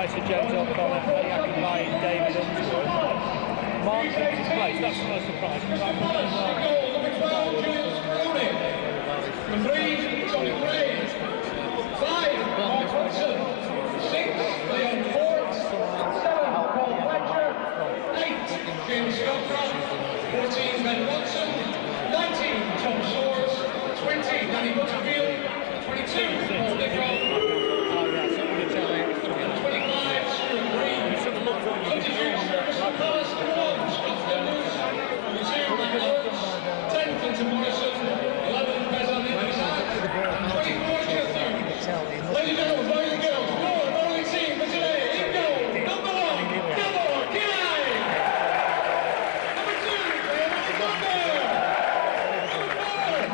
Spicer, James O'Connor, Akinbiyi, David Unsworth. Mark takes his place. That's no surprise. Number 12, Julián Speroni. Number 3, Tony Gray. 5, Mark Hudson. 6, Cort. 7, Fletcher. 8, James Scowcroft. 14, Ben Watson. 19, Soares. 20, Danny Butterfield. 22, Dickov. 25, Stuart. 22, Palace. 1, Scotland. 2, Elliott. 10, Clinton Morrison. 11, Bezan Inside. 24, Chester. Ladies and gentlemen, boys and girls, Moor, Burnley team for today. In goal, number 1, Gábor, Király. Number 2, Elliott. Number 4,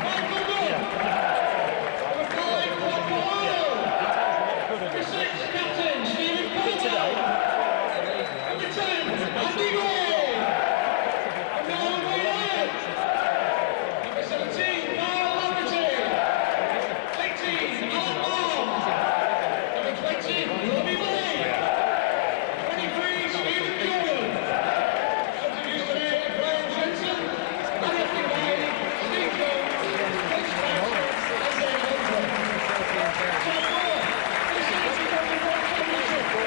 Michael Duff. Number 5, Mahon. Number 6, captain, Caldwell. Number 10, Akinbiyi. Number 17, Lafferty. 18, Mahon. Number 20, Robbie Blake. 23, Julián. Substitutes today, Jensen, Akinbiyi, Dickov,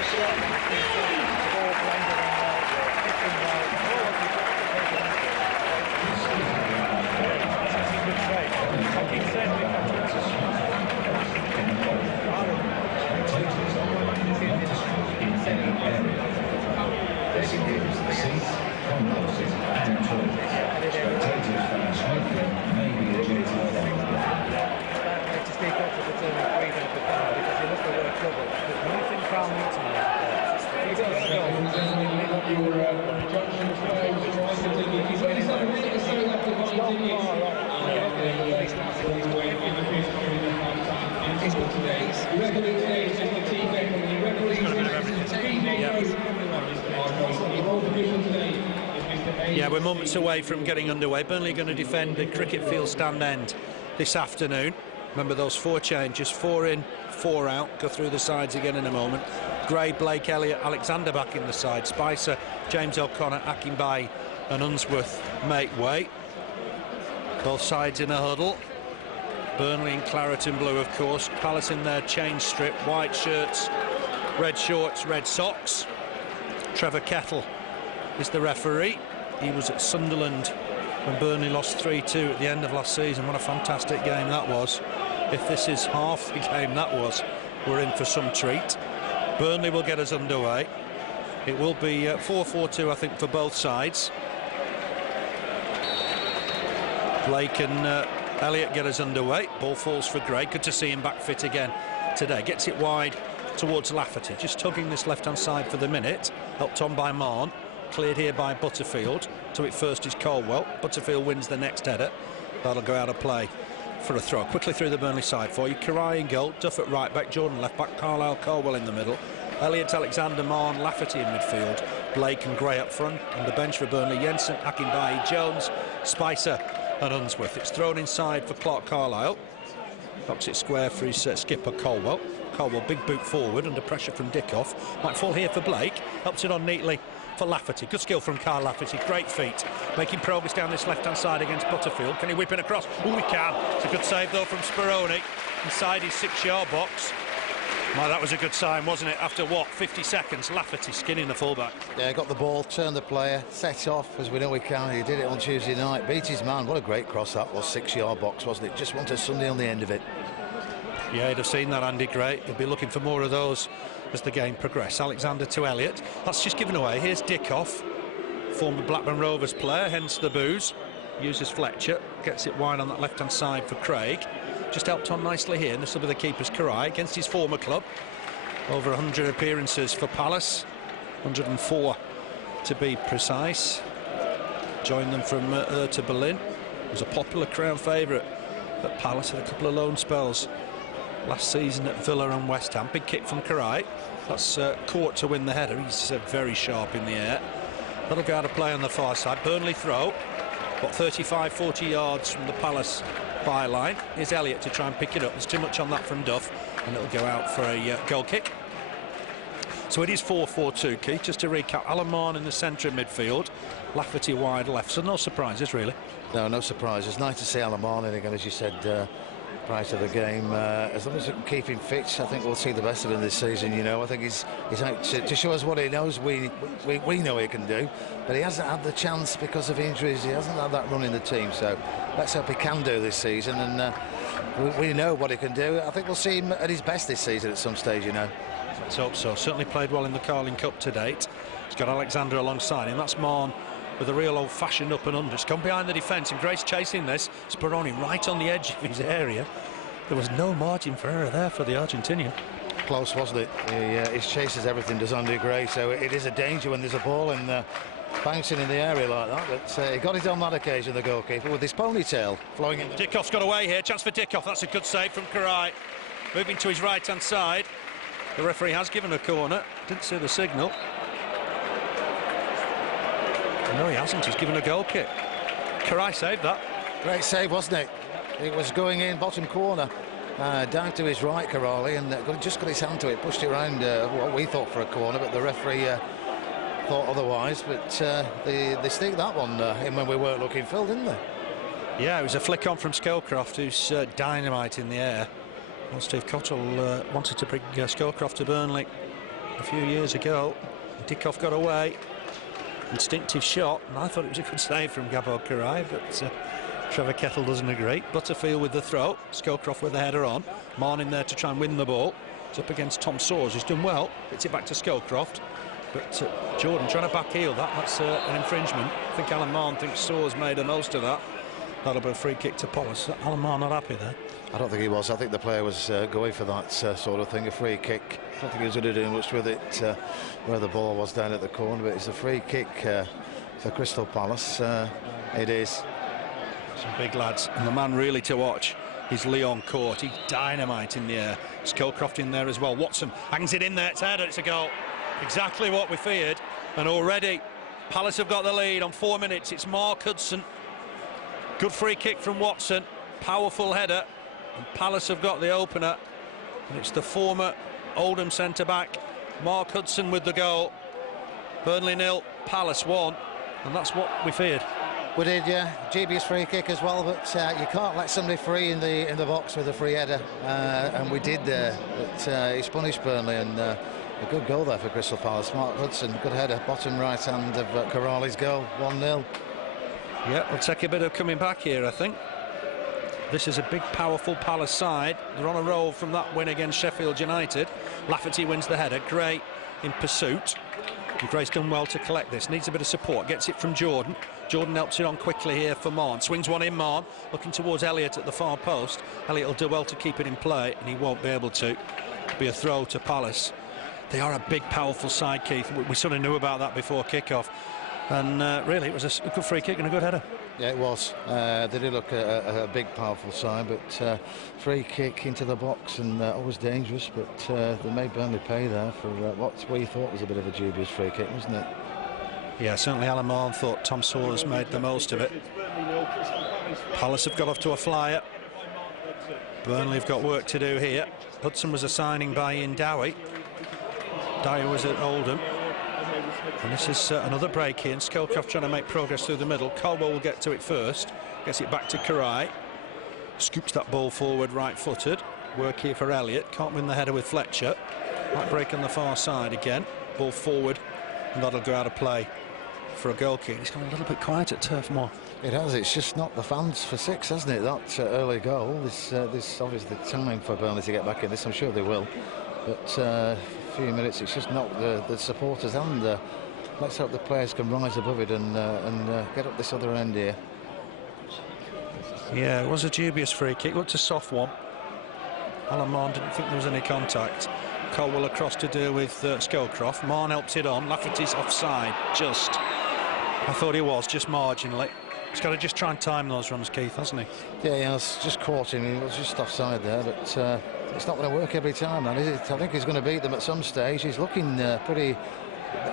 Fletcher, and Elliott. Turf Moor. This is the Butterfield Championship. This is Butterfield. Yeah, we're moments away from getting underway. Burnley going to defend the cricket field stand end this afternoon. Remember those 4 changes, 4 in, 4 out. Go through the sides again in a moment. Gray, Blake, Elliott, Alexander back in the side. Spicer, James O'Connor, Akinbiyi and Unsworth make way. Both sides in a huddle. Burnley in claret and blue, of course. Palace in their chain strip, white shirts, red shorts, red socks. Trevor Kettle is the referee. He was at Sunderland when Burnley lost 3-2 at the end of last season. What a fantastic game that was. If this is half the game that was, we're in for some treat. Burnley will get us underway. It will be 4-4-2, I think, for both sides. Blake and Elliott get us underway. Ball falls for Gray. Good to see him back fit again today. Gets it wide towards Lafferty. Just tugging this left-hand side for the minute. Helped on by Mahon. Cleared here by Butterfield. To it first is Caldwell. Butterfield wins the next header. That'll go out of play for a throw. Quickly through the Burnley side for you. Király in goal. Duff at right back. Jordan left back. Carlisle, Caldwell in the middle. Elliott, Alexander, Mahon, Lafferty in midfield. Blake and Gray up front. On the bench for Burnley, Jensen, Akinbiyi, Jones, Spicer and Unsworth. It's thrown inside for Clarke Carlisle. Knocks it square for his skipper Caldwell. Caldwell big boot forward under pressure from Dickov. Might fall here for Blake. Helps it on neatly for Lafferty. Good skill from Carl Lafferty. Great feet. Making progress down this left-hand side against Butterfield. Can he whip it across? Oh, he can. It's a good save though from Speroni inside his 6-yard box. My, that was a good sign, wasn't it? After what, 50 seconds, Lafferty skinning the fullback. Yeah, got the ball, turned the player, set off, as we know he can. He did it on Tuesday night, beat his man. What a great cross that was, 6-yard box, wasn't it? Just wanted Sunday on the end of it. Yeah, he'd have seen that, Andy. Great. He'll be looking for more of those as the game progresses. Alexander to Elliott. That's just given away. Here's Dickov, former Blackburn Rovers player, hence the booze. Uses Fletcher, gets it wide on that left-hand side for Craig. Just helped on nicely here, and this will be the keeper's Király against his former club. Over 100 appearances for Palace, 104 to be precise. Joined them from to Berlin. Was a popular crowd favourite at Palace, had a couple of loan spells last season at Villa and West Ham. Big kick from Király. That's Cort to win the header. He's very sharp in the air. That'll go out of play on the far side. Burnley throw. Got 35-40 yards from the Palace byline. Here's Elliott to try and pick it up. There's too much on that from Duff, and it'll go out for a goal kick. So it is 4-4-2, Keith. Just to recap, Mahon in the centre of midfield, Lafferty wide left. So no surprises, really. No surprises. Nice to see Mahon in again, as you said prior to the game. As long as we can keep him fit, I think we'll see the best of him this season. You know, I think he's out to show us what he knows. We know he can do, but he hasn't had the chance because of injuries. He hasn't had that run in the team. So let's hope he can do this season. And we know what he can do. I think we'll see him at his best this season at some stage. You know. Let's hope so. Certainly played well in the Carling Cup to date. He's got Alexander alongside him. That's Mahon with a real old-fashioned up and under. It's gone behind the defence, and Grace chasing this. Speroni right on the edge of his area. There was no margin for error there for the Argentinian. Close, wasn't it? His chases everything does Andy Gray, so it is a danger when there's a ball in bouncing in the area like that. But he got it on that occasion, the goalkeeper, with his ponytail flowing in. Dickov's got away here. Chance for Dickov. That's a good save from Király. Moving to his right-hand side. The referee has given a corner. Didn't see the signal. No, he hasn't. He's given a goal kick. Király saved that. Great save, wasn't it? It was going in bottom corner, down to his right, Király, and just got his hand to it, pushed it around what we thought for a corner, but the referee thought otherwise. But they sneaked that one in when we weren't looking, Phil, didn't they? Yeah, it was a flick on from Scowcroft, who's dynamite in the air. Well, Steve Kettle wanted to bring Scowcroft to Burnley a few years ago. Dickov got away. Instinctive shot, and I thought it was a good save from Gábor Király, but Trevor Kettle doesn't agree. Butterfield with the throw, Scowcroft with the header on. Mahon in there to try and win the ball. It's up against Tom Soares, who's done well. Gets it back to Scowcroft, but Jordan trying to back heel that. That's an infringement. I think Mahon thinks Soares made the most of that. That'll be a free kick to Palace. Mahon not happy there. I don't think he was. I think the player was going for that sort of thing, a free kick. I don't think he was going to do much with it where the ball was down at the corner, but it's a free kick for Crystal Palace. It is. Some big lads, and the man really to watch is Leon Cort. He's dynamite in the air. Scowcroft in there as well. Watson hangs it in there. It's headed. It's a goal. Exactly what we feared. And already Palace have got the lead on 4 minutes. It's Mark Hudson. Good free kick from Watson. Powerful header. And Palace have got the opener. And it's the former Oldham centre-back, Mark Hudson, with the goal. Burnley 0, Palace 1. And that's what we feared. We did, yeah. Dubious free kick as well, but you can't let somebody free in the box with a free header, and we did there. But he's punished Burnley, and a good goal there for Crystal Palace. Mark Hudson, good header, bottom right hand of Király's goal, 1-0. Yeah, we'll take a bit of coming back here, I think. This is a big, powerful Palace side. They're on a roll from that win against Sheffield United. Lafferty wins the header. Gray in pursuit. And Gray's done well to collect this. Needs a bit of support. Gets it from Jordan. Jordan helps it on quickly here for Mahon. Swings one in, Mahon. Looking towards Elliott at the far post. Elliott will do well to keep it in play, and he won't be able to. It'll be a throw to Palace. They are a big, powerful side, Keith. We sort of knew about that before kick-off. And really, it was a good free kick and a good header. Yeah, it was. They did look a big, powerful side, but free kick into the box and always dangerous. But they made Burnley pay there for what we thought was a bit of a dubious free kick, wasn't it? Yeah, certainly Mahon thought Tom Soares made the most of it. Palace have got off to a flyer. Burnley have got work to do here. Hudson was a signing by Dowie. Dowie was at Oldham. And this is another break here, and Scowcroft trying to make progress through the middle. Caldwell will get to it first. Gets it back to Király. Scoops that ball forward right-footed. Work here for Elliott. Can't win the header with Fletcher. Might break on the far side again. Ball forward, and that'll go out of play for a goal kick. It's gone a little bit quiet at Turf Moor. It has. It's just not the fans for six, hasn't it? That early goal. This obviously the time for Burnley to get back in this. I'm sure they will. But a few minutes, it's just not the supporters, and let's hope the players can rise above it and get up this other end here. Yeah, it was a dubious free kick. Looked a soft one. Mahon didn't think there was any contact. Caldwell across to deal with Scowcroft. Mahon helps it on. Lafferty's offside. Just. I thought he was, just marginally. He's got to just try and time those runs, Keith, hasn't he? Yeah, he has. Just caught him. He was just offside there, but it's not going to work every time, then, is it? I think he's going to beat them at some stage. He's looking pretty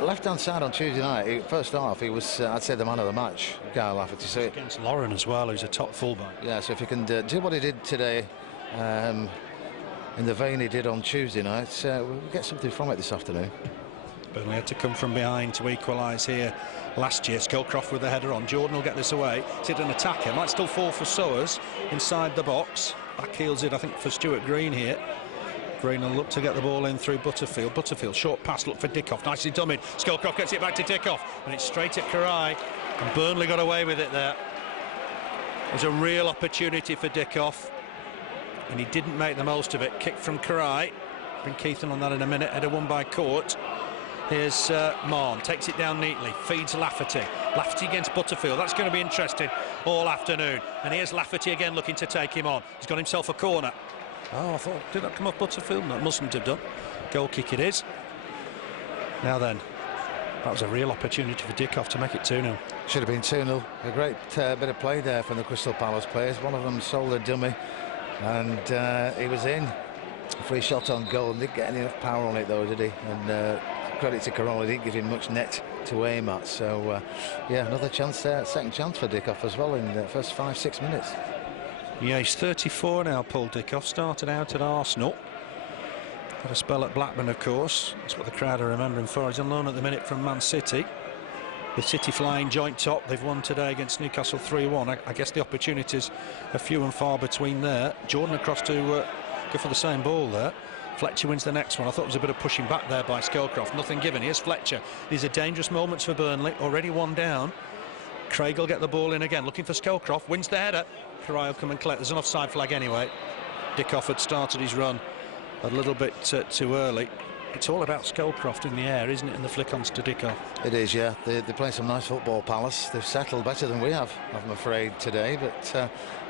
Left-hand side on Tuesday night, first half, he was, I'd say, the man of the match, Lafferty. So against Lauren as well, who's a top fullback. Yeah, so if he can do what he did today, in the vein he did on Tuesday night, we'll get something from it this afternoon. Burnley had to come from behind to equalise here last year. Scowcroft with the header on. Jordan will get this away. Is it an attacker? Might still fall for Soares inside the box. Back heels it, I think, for Stuart Green here. Green will look to get the ball in through Butterfield. Butterfield, short pass, look for Dickov. Nicely done in. Scowcroft gets it back to Dickov, and it's straight at Király. And Burnley got away with it there. It was a real opportunity for Dickov, and he didn't make the most of it. Kick from Király. Bring Keithan on that in a minute. Header won by Cort. Here's Mahon, takes it down neatly, feeds Lafferty. Lafferty against Butterfield, that's going to be interesting all afternoon. And here's Lafferty again looking to take him on. He's got himself a corner. Oh, I thought, did that come off Butterfield? No, it mustn't have done. Goal kick it is. Now then, that was a real opportunity for Dickov to make it 2-0. Should have been 2-0. A great bit of play there from the Crystal Palace players. One of them sold a dummy, and he was in. A free shot on goal, and didn't get any enough power on it though, did he? And credit to Király, didn't give him much net to aim at. So yeah, another chance there, second chance for Dickov as well in the first 5-6 minutes. Yeah, he's 34 now, Paul Dickov. Started out at Arsenal. Had a spell at Blackburn, of course. That's what the crowd are remembering for. He's on loan at the minute from Man City. With City flying joint top, they've won today against Newcastle 3-1. I guess the opportunities are few and far between there. Jordan across to go for the same ball there. Fletcher wins the next one. I thought it was a bit of pushing back there by Scowcroft. Nothing given. Here's Fletcher. These are dangerous moments for Burnley. Already one down. Craig will get the ball in again, looking for Scowcroft. Wins the header. Király will come and collect. There's an offside flag anyway. Dickov had started his run a little bit too early. It's all about Scowcroft in the air, isn't it, in the flick-ons to Dickov? It is, yeah. They're playing some nice football, Palace. They've settled better than we have, I'm afraid, today. But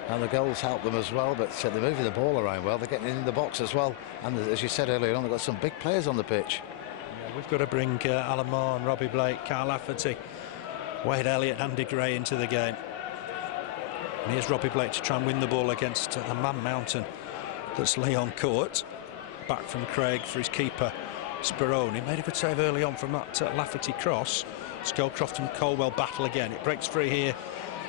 and the goals help them as well. But they're moving the ball around well. They're getting in the box as well. And as you said earlier on, they've got some big players on the pitch. Yeah, we've got to bring Alan Mahon, Robbie Blake, Carl Lafferty, Wade Elliott, Andy Gray into the game. And here's Robbie Blake to try and win the ball against a man mountain. That's Leon Cort. Back from Craig for his keeper, Speroni. Made a good save early on from that Lafferty cross. Scowcroft and Caldwell battle again. It breaks free here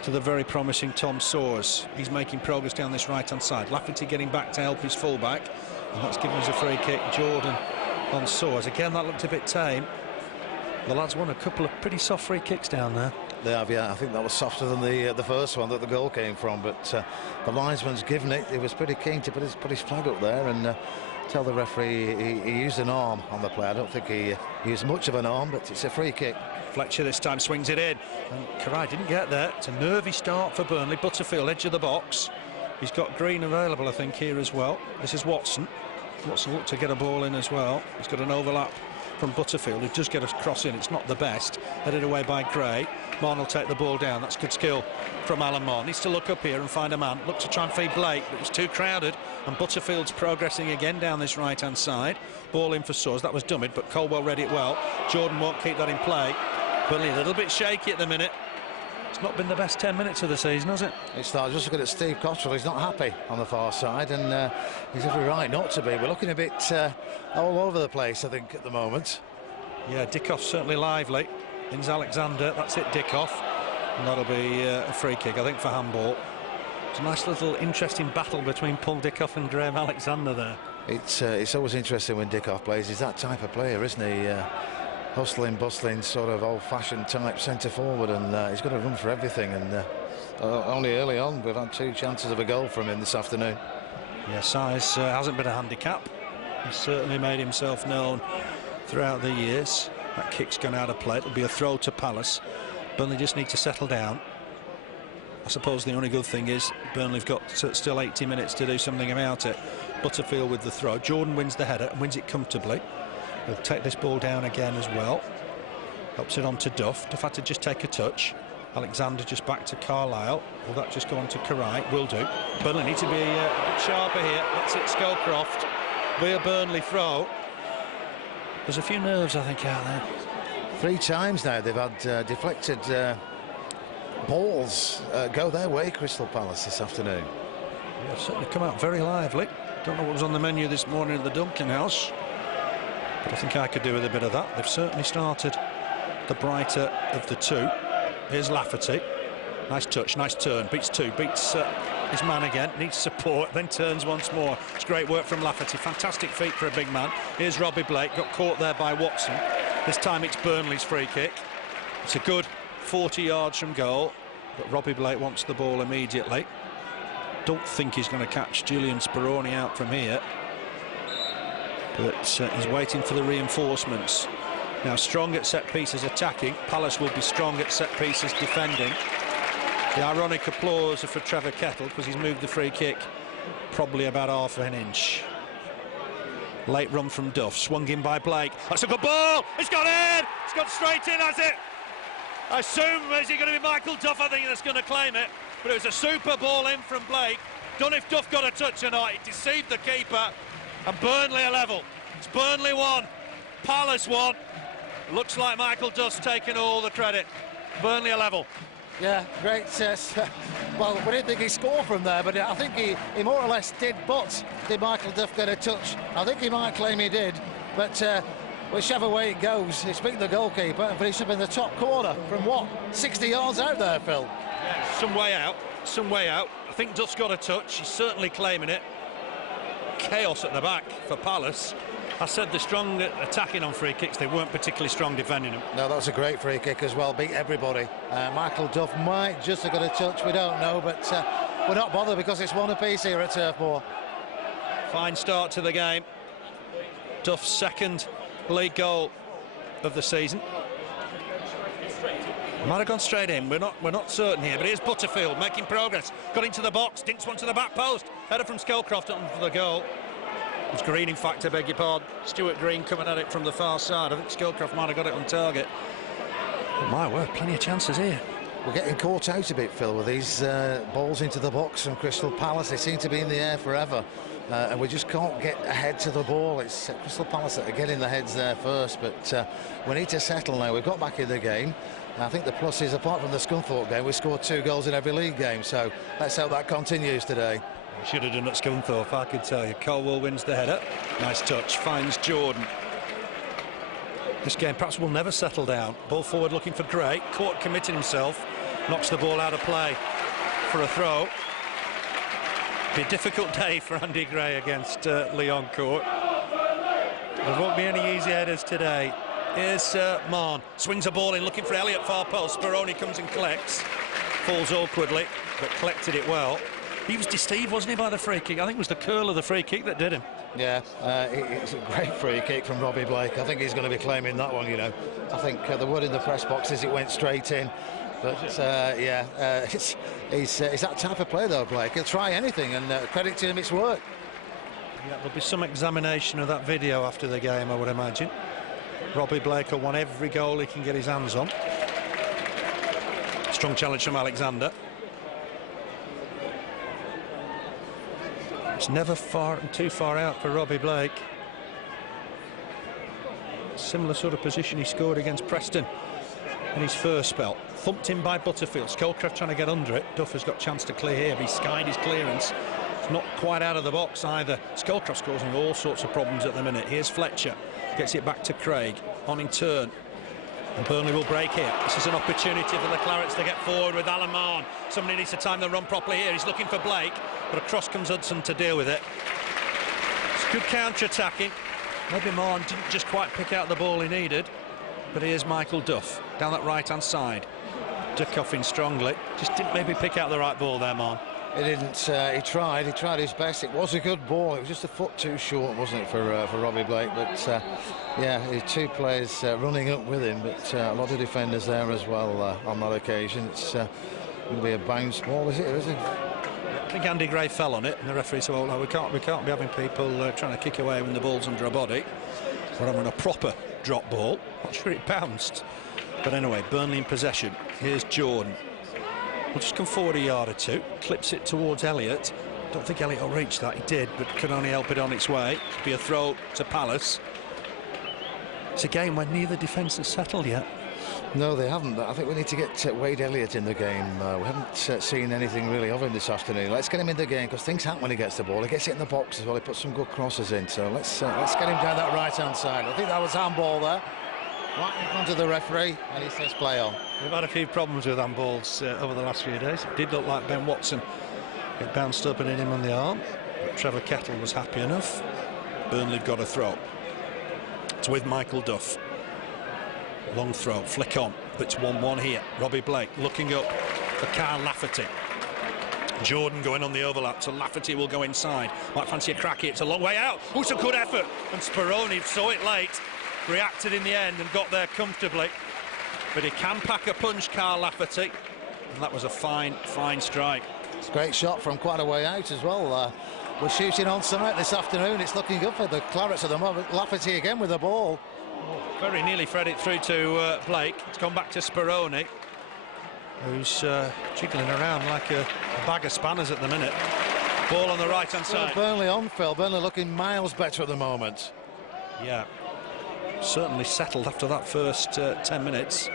to the very promising Tom Soares. He's making progress down this right-hand side. Lafferty getting back to help his fullback, and that's given us a free kick. Jordan on Soares. Again, that looked a bit tame. The lads won a couple of pretty soft free kicks down there. They have, yeah. I think that was softer than the first one that the goal came from, but the linesman's given it. He was pretty keen to put his flag up there and tell the referee he used an arm on the play. I don't think he used much of an arm, but it's a free kick. Fletcher this time swings it in, and Király didn't get there. It's a nervy start for Burnley. Butterfield, edge of the box. He's got Green available, I think, here as well. This is Watson. Watson looked to get a ball in as well. He's got an overlap from Butterfield, who does get a cross in. It's not the best. Headed away by Gray. Mahon will take the ball down. That's good skill from Alan Mahon. Needs to look up here and find a man. Look to try and feed Blake, but it was too crowded. And Butterfield's progressing again down this right-hand side. Ball in for Soares. That was dummied, but Caldwell read it well. Jordan won't keep that in play. Burnley a little bit shaky at the minute. It's not been the best 10 minutes of the season, has it? It's not. Just looking at Steve Cottrell. He's not happy on the far side, and he's every right not to be. We're looking a bit all over the place, I think, at the moment. Yeah, Dickov's certainly lively. In's Alexander. That's it, Dickov. And that'll be a free kick, I think, for handball. It's a nice little interesting battle between Paul Dickov and Graham Alexander there. It's always interesting when Dickov plays. He's that type of player, isn't he? Hustling, bustling, sort of old-fashioned type centre forward, and he's got to run for everything. And only early on, we've had 2 chances of a goal from him this afternoon. Yeah, size hasn't been a handicap. He's certainly made himself known throughout the years. That kick's gone out of play. It'll be a throw to Palace. Burnley just need to settle down. I suppose the only good thing is Burnley've got still 80 minutes to do something about it. Butterfield with the throw. Jordan wins the header and wins it comfortably. He'll take this ball down again as well. Helps it on to Duff. Duff had to just take a touch. Alexander just back to Carlisle. Will that just go on to Király? Will do. Burnley need to be a bit sharper here. That's it, Scowcroft. Be a Burnley throw. There's a few nerves, I think, out there. 3 times now they've had deflected balls go their way, Crystal Palace, this afternoon. Yeah, certainly come out very lively. Don't know what was on the menu this morning at the Duncan House. I think I could do with a bit of that. They've certainly started the brighter of the two. Here's Lafferty. Nice touch, nice turn. Beats two, beats his man again. Needs support, then turns once more. It's great work from Lafferty. Fantastic feet for a big man. Here's Robbie Blake. Got caught there by Watson. This time it's Burnley's free kick. It's a good 40 yards from goal, but Robbie Blake wants the ball immediately. Don't think he's going to catch Julián Speroni out from here, but he's waiting for the reinforcements. Now strong at set pieces attacking. Palace will be strong at set pieces defending. The ironic applause are for Trevor Kettle because he's moved the free kick probably about half an inch. Late run from Duff, swung in by Blake. That's a good ball. It's gone in. It's gone straight in, has it? I assume is it going to be Michael Duff, I think, that's going to claim it. But it was a super ball in from Blake. Don't know if Duff got a touch or not. He deceived the keeper. And Burnley are level. It's Burnley 1, Palace 1. Looks like Michael Duff's taking all the credit. Burnley are level. Yeah, great. Well, we didn't think he scored from there, but I think he more or less did. But did Michael Duff get a touch? I think he might claim he did. But whichever way it goes, it's beaten the goalkeeper and finished up in the top corner from what, 60 yards out there, Phil? Yeah, some way out, some way out. I think Duff's got a touch. He's certainly claiming it. Chaos at the back for Palace. I said they're strong attacking on free kicks. They weren't particularly strong defending them. No, that was a great free kick as well. Beat everybody. Michael Duff might just have got a touch. We don't know, but we're not bothered because it's one apiece here at Turf Moor. Fine start to the game. Duff's second league goal of the season. Might have gone straight in. We're not certain here, but here's Butterfield making progress. Got into the box, dinks one to the back post. Header from Scowcroft on for the goal. It's Green, in fact, I beg your pardon. Stuart Green coming at it from the far side. I think Scowcroft might have got it on target. But my word, plenty of chances here. We're getting caught out a bit, Phil, with these balls into the box from Crystal Palace. They seem to be in the air forever, and we just can't get ahead to the ball. It's Crystal Palace that are getting the heads there first, but we need to settle now. We've got back in the game. I think the plus is, apart from the Scunthorpe game, we scored 2 goals in every league game, so let's hope that continues today. Should have done at Scunthorpe, I could tell you. Caldwell wins the header. Nice touch, finds Jordan. This game perhaps will never settle down. Ball forward looking for Gray. Cort committing himself. Knocks the ball out of play for a throw. Be a difficult day for Andy Gray against Leon Cort. There won't be any easy headers today. Here's Mahon. Swings a ball in looking for Elliott far post. Speroni comes and collects. Falls awkwardly, but collected it well. He was deceived, wasn't he, by the free kick? I think it was the curl of the free kick that did him. Yeah, it's a great free kick from Robbie Blake. I think he's going to be claiming that one, you know. I think the word in the press box is it went straight in. But, yeah, it's that type of player, though, Blake. He'll try anything, and credit to him, it's worked. Yeah, there'll be some examination of that video after the game, I would imagine. Robbie Blake will want every goal he can get his hands on. Strong challenge from Alexander. It's never too far out for Robbie Blake. Similar sort of position he scored against Preston in his first spell. Thumped in by Butterfield. Scowcroft trying to get under it. Duff has got a chance to clear here, but he skied his clearance. It's not quite out of the box either. Scowcroft's causing all sorts of problems at the minute. Here's Fletcher. Gets it back to Craig. On in turn. And Burnley will break here. This is an opportunity for the Clarets to get forward with Alan Mahon. Somebody needs to time the run properly here. He's looking for Blake, but across comes Hudson to deal with it. It's good counter-attacking. Maybe Mahon didn't just quite pick out the ball he needed, but here's Michael Duff down that right-hand side. Dickov in strongly. Just didn't maybe pick out the right ball there, Mahon. He didn't. He tried his best. It was a good ball. It was just a foot too short, wasn't it, for Robbie Blake? But yeah, his 2 players running up with him, but a lot of defenders there as well on that occasion. It's going to be a bounce ball, is it? I think Andy Gray fell on it, and the referee said, "Well, no, we can't be having people trying to kick away when the ball's under a body. We're having a proper drop ball." Not sure it bounced, but anyway, Burnley in possession. Here's Jordan. We'll just come forward a yard or two, clips it towards Elliott. Don't think Elliott will reach that. He did, but could only help it on its way. Could be a throw to Palace. It's a game where neither defence has settled yet. No, they haven't. I think we need to get Wade Elliott in the game. We haven't seen anything really of him this afternoon. Let's get him in the game, because things happen when he gets the ball. He gets it in the box as well. He puts some good crosses in. So let's get him down that right-hand side. I think that was handball there, right in front of the referee, and he says play on. We've had a few problems with handballs over the last few days. It did look like Ben Watson. It bounced up and hit him on the arm. But Trevor Kettle was happy enough. Burnley got a throw. It's with Michael Duff. Long throw, flick on, but it's 1-1 here. Robbie Blake looking up for Carl Lafferty. Jordan going on the overlap, so Lafferty will go inside. Might fancy a cracky, it's a long way out. Oh, it's a good effort. And Speroni saw it late, reacted in the end and got there comfortably. But he can pack a punch, Carl Lafferty. And that was a fine strike. It's a great shot from quite a way out as well. We're shooting on something this afternoon. It's looking good for the Clarets at the moment. Lafferty again with the ball. Very nearly threaded it through to Blake. It's gone back to Speroni, who's jiggling around like a bag of spanners at the minute. Ball on the right-hand side. Burnley on, Phil. Burnley looking miles better at the moment. Yeah, certainly settled after that first 10 minutes.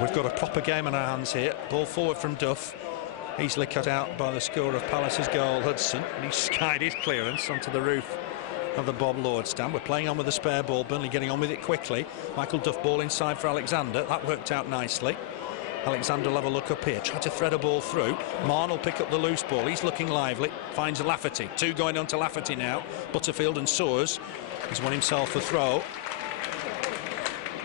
We've got a proper game on our hands here. Ball forward from Duff. Easily cut out by the scorer of Palace's goal, Hudson. And he skied his clearance onto the roof of the Bob Lord stand. We're playing on with the spare ball. Burnley getting on with it quickly. Michael Duff ball inside for Alexander. That worked out nicely. Alexander will have a look up here. Try to thread a ball through. Mahon will pick up the loose ball. He's looking lively. Finds Lafferty. Two going on to Lafferty now. Butterfield and Soares. He's won himself a throw.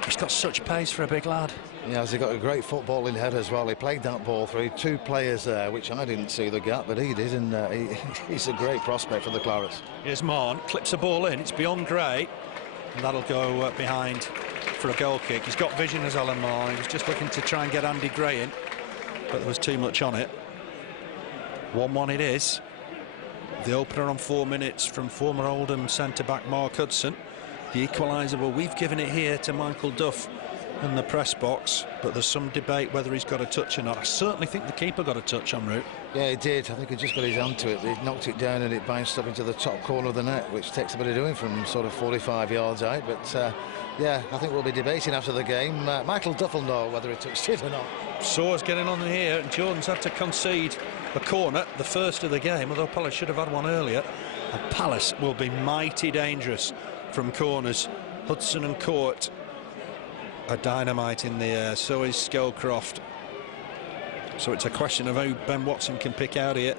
He's got such pace for a big lad. Yeah, he's got a great footballing head as well. He played that ball through two players there, which I didn't see the gap, but he did, and he's a great prospect for the Clarets. Here's Mahon, clips a ball in, it's beyond Gray, and that'll go behind for a goal kick. He's got vision as Alan Mahon. He was just looking to try and get Andy Gray in, but there was too much on it. 1-1 it is. The opener on 4 minutes from former Oldham centre-back Mark Hudson. The equaliser, well, we've given it here to Michael Duff in the press box, but there's some debate whether he's got a touch or not. I certainly think the keeper got a touch en route. Yeah, he did. I think he just got his hand to it. He knocked it down and it bounced up into the top corner of the net, which takes a bit of doing from sort of 45 yards out. But yeah, I think we'll be debating after the game. Michael Duff will know whether he touched it or not. Soares getting on here, and Jordan's had to concede a corner, the first of the game, although Palace should have had one earlier. And Palace will be mighty dangerous from corners. Hudson and Cort are dynamite in the air, so is Scowcroft. So it's a question of who Ben Watson can pick out here.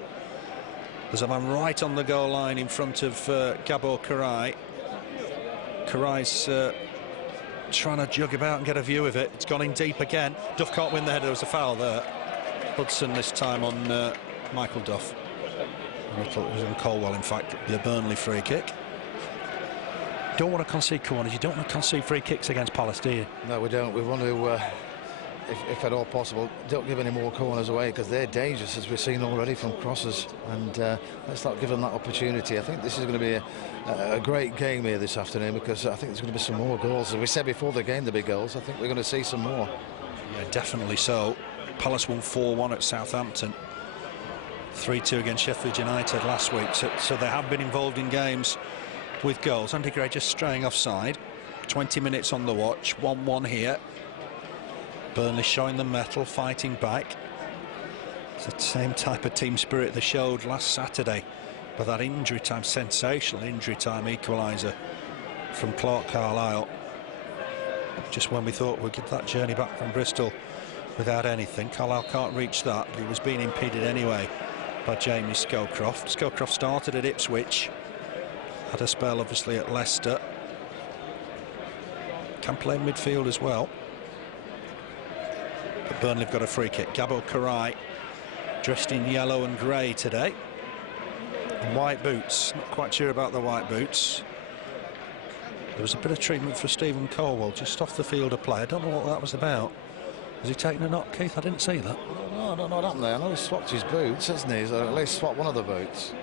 There's a man right on the goal line in front of Gábor Király. Kirai's trying to jug about and get a view of it. It's gone in deep again. Duff can't win the header. There was a foul there. Hudson this time on Michael Duff. I thought it was on Caldwell, in fact. The Burnley free kick. You don't want to concede corners. You don't want to concede free kicks against Palace, do you? No, we don't. We want to, if at all possible, don't give any more corners away, because they're dangerous, as we've seen already from crosses. And let's not give them that opportunity. I think this is going to be a great game here this afternoon, because I think there's going to be some more goals. As we said before the game, the big goals, I think we're going to see some more. Yeah, definitely so. Palace won 4-1 at Southampton. 3-2 against Sheffield United last week. So they have been involved in games with goals. Andy Gray just straying offside. 20 minutes on the watch. 1-1 here. Burnley showing the mettle, fighting back. It's the same type of team spirit they showed last Saturday, but that injury time, sensational injury time equaliser from Clarke Carlisle. Just when we thought we'd get that journey back from Bristol without anything. Carlisle can't reach that, but he was being impeded anyway by Jamie Scowcroft. Scowcroft started at Ipswich, had a spell obviously at Leicester, can play midfield as well. But Burnley have got a free kick. Gábor Király dressed in yellow and grey today, and white boots. Not quite sure about the white boots. There was a bit of treatment for Stephen Caldwell just off the field of play. I don't know what that was about. Was he taking a knock, Keith? I didn't see that. No, I don't know what happened there. I know he's swapped his boots, hasn't he? He's at least swapped one of the boots.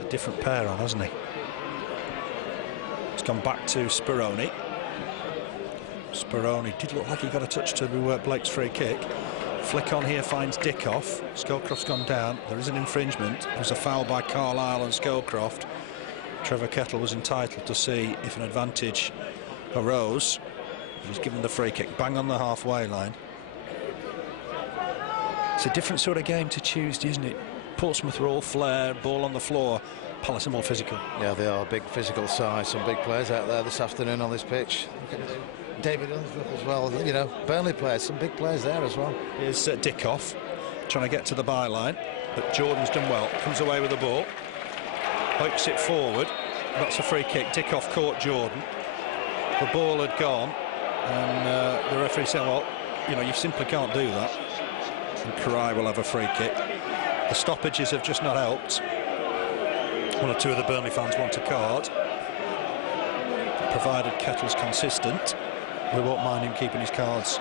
A different pair on, hasn't he? It's gone back to Speroni. Speroni did look like he got a touch to Blake's free kick. Flick on here finds Dickov. Scowcroft's gone down. There is an infringement. There's a foul by Carlisle and Scowcroft. Trevor Kettle was entitled to see if an advantage arose. He's given the free kick, bang on the halfway line. It's a different sort of game to Tuesday, isn't it? Portsmouth are all flair, ball on the floor. Palace are more physical. Yeah, they are big physical side. Some big players out there this afternoon on this pitch. David Unsworth as well. You know, Burnley players, some big players there as well. Here's Dickov trying to get to the byline, but Jordan's done well. Comes away with the ball, pokes it forward. That's a free kick. Dickov caught Jordan. The ball had gone, and the referee said, "Well, you know, you simply can't do that." And Király will have a free kick. The stoppages have just not helped. One or two of the Burnley fans want a card. Provided Kettle's consistent, we won't mind him keeping his cards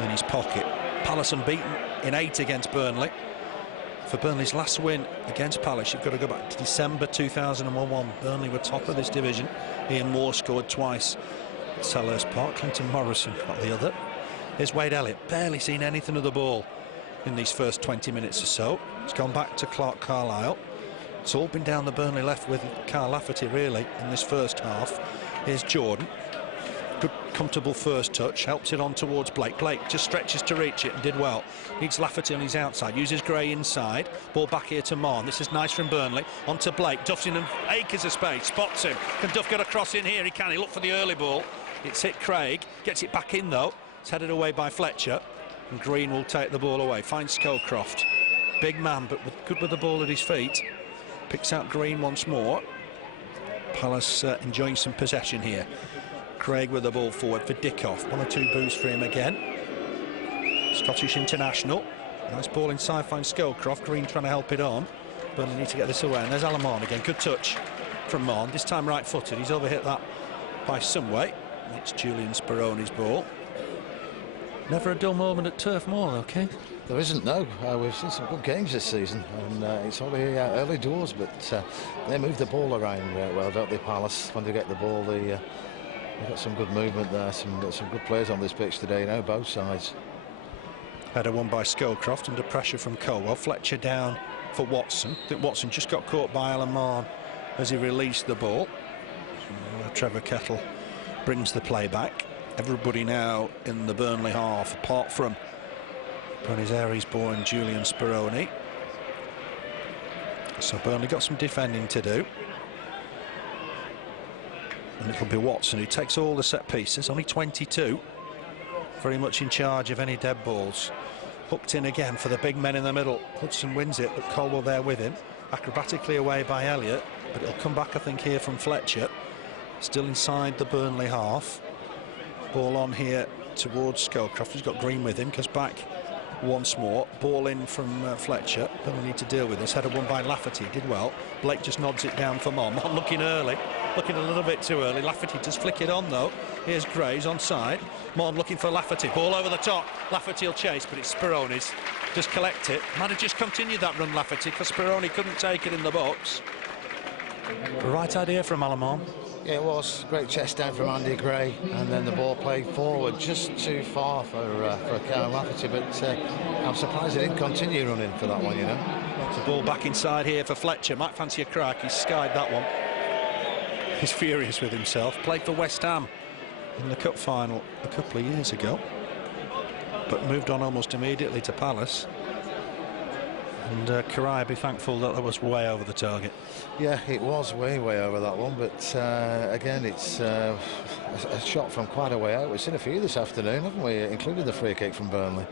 in his pocket. Palace unbeaten in 8 against Burnley. For Burnley's last win against Palace, you've got to go back to December 2001. Burnley were top of this division. Ian Moore scored twice at Selhurst Park. Clinton Morrison got the other. Here's Wade Elliott, barely seen anything of the ball in these first 20 minutes or so. It's gone back to Clarke Carlisle. It's all been down the Burnley left with Lafferty really in this first half. Here's Jordan. Good comfortable first touch, helps it on towards Blake. Blake just stretches to reach it and did well. Needs Lafferty on his outside, uses Gray inside. Ball back here to Mahon. This is nice from Burnley. On to Blake. Duff's in acres of space, spots him. Can Duff get across in here? He can. He looked for the early ball. It's hit Craig. Gets it back in though. It's headed away by Fletcher. And Green will take the ball away. Finds Scowcroft. Big man, but good with the ball at his feet. Picks out Green once more. Palace enjoying some possession here. Craig with the ball forward for Dickov. 1 or 2 boosts for him again. Scottish international. Nice ball inside, finds Scowcroft. Green trying to help it on. Burnley need to get this away. And there's Mahon again. Good touch from Mahon. This time right-footed. He's overhit that by some way. It's Julián Speroni's ball. Never a dull moment at Turf Moor, okay? There isn't, no. We've seen some good games this season, and it's only early doors, but they move the ball around well, don't they, Palace? When they get the ball, they've got some good movement there, some good players on this pitch today, you know, both sides. Header won by Scowcroft under pressure from Caldwell. Fletcher down for Watson. I think Watson just got caught by Mahon as he released the ball. Trevor Kettle brings the play back. Everybody now in the Burnley half, apart from Buenos Aires-born Julián Speroni. So Burnley got some defending to do. And it'll be Watson who takes all the set pieces, only 22. Very much in charge of any dead balls. Hooked in again for the big men in the middle. Hudson wins it, but Caldwell there with him. Acrobatically away by Elliott, but it'll come back, I think, here from Fletcher. Still inside the Burnley half. Ball on here towards Scowcroft. He's got Green with him, goes back once more. Ball in from Fletcher. Burnley need to deal with this. Header won by Lafferty, did well. Blake just nods it down for Mahon. Mahon looking early, looking a little bit too early. Lafferty does flick it on though. Here's Gray's onside. Mahon looking for Lafferty. Ball over the top. Lafferty will chase, but it's Speroni's. Just collect it. Might have just continued that run, Lafferty, because Speroni couldn't take it in the box. The right idea from Mahon. Yeah, it was. Great chest down from Andy Gray, and then the ball played forward just too far for Lafferty, but I'm surprised he didn't continue running for that one, you know. The ball back inside here for Fletcher. Might fancy a crack. He's skied that one. He's furious with himself. Played for West Ham in the cup final a couple of years ago, but moved on almost immediately to Palace. And Király be thankful that was way over the target. Yeah, it was way over that one, but again, it's a shot from quite a way out. We've seen a few this afternoon, haven't we, including the free kick from Burnley.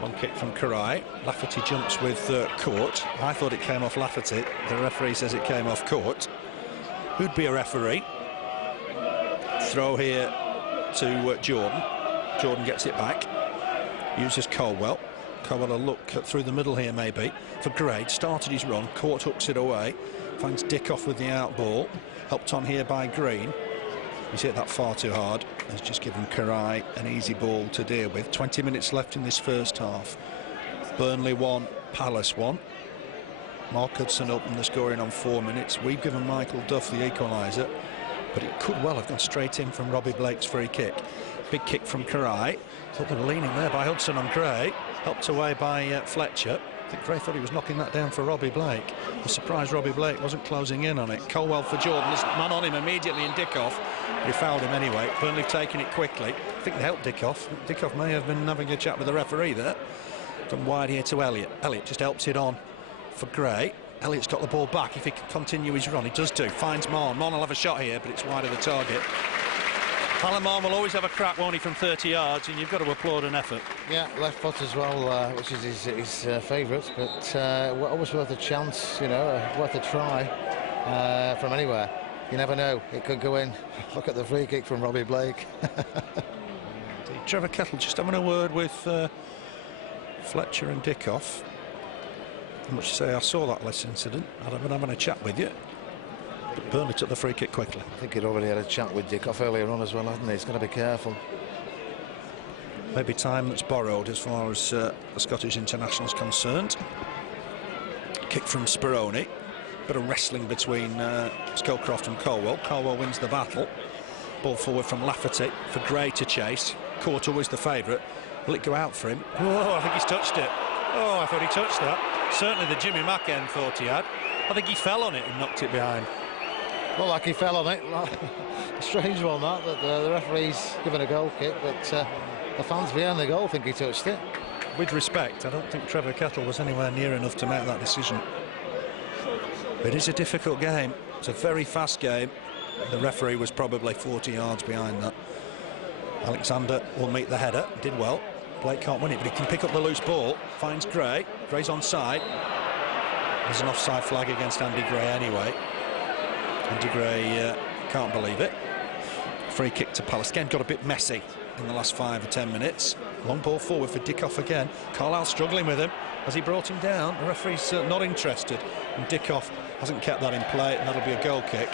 One kick from Király. Lafferty jumps with Cort. I thought it came off Lafferty. The referee says it came off Cort. Who'd be a referee? Throw here to Jordan. Jordan gets it back. Uses Caldwell. Caldwell will look through the middle here maybe for Gray. Started his run. Cort hooks it away. Finds Dickov with the out ball. Helped on here by Green. He's hit that far too hard. Has just given Király an easy ball to deal with. 20 minutes left in this first half. Burnley 1, Palace 1. Mark Hudson opened the scoring on 4 minutes. We've given Michael Duff the equaliser, but it could well have gone straight in from Robbie Blake's free kick. Big kick from Király. Thought they were leaning there by Hudson on Gray. Helped away by Fletcher. I think Gray thought he was knocking that down for Robbie Blake. I'm surprised Robbie Blake wasn't closing in on it. Caldwell for Jordan. There's man on him immediately in Dickov. He fouled him anyway. Burnley taking it quickly. I think they helped Dickov. Dickov may have been having a chat with the referee there. Done wide here to Elliott. Elliott just helps it on for Gray. Elliott's got the ball back if he can continue his run. He does do. Finds Mahon. Mahon will have a shot here, but it's wide of the target. Alan Mahon will always have a crack, won't he, from 30 yards, and you've got to applaud an effort. Yeah, left foot as well, which is his favourite, but always worth a chance, you know, worth a try from anywhere. You never know, it could go in. Look at the free kick from Robbie Blake. Trevor Kettle just having a word with Fletcher and Dickov. I must say, I saw that last incident. I've been having a chat with you. But Burnley took the free kick quickly. I think he'd already had a chat with Dickov earlier on as well, hadn't he? He's got to be careful. Maybe time that's borrowed as far as the Scottish international's concerned. Kick from Speroni. Bit of wrestling between Scowcroft and Caldwell. Caldwell wins the battle. Ball forward from Lafferty for Gray to chase. Cort always the favourite. Will it go out for him? Oh, I think he's touched it. Oh, I thought he touched that. Certainly the Jimmy Mahon thought he had. I think he fell on it and knocked it behind. Well, like he fell on it. A strange one, that the referee's given a goal kick, but the fans behind the goal think he touched it. With respect, I don't think Trevor Kettle was anywhere near enough to make that decision. It is a difficult game. It's a very fast game. The referee was probably 40 yards behind that. Alexander will meet the header. Did well. Blake can't win it, but he can pick up the loose ball. Finds Gray. Gray's onside. There's an offside flag against Andy Gray anyway. Andy Gray can't believe it. Free kick to Palace. Game got a bit messy in the last 5 or 10 minutes. Long ball forward for Dickov again. Carlisle struggling with him as he brought him down. The referee's not interested, and Dickov hasn't kept that in play, and that'll be a goal kick.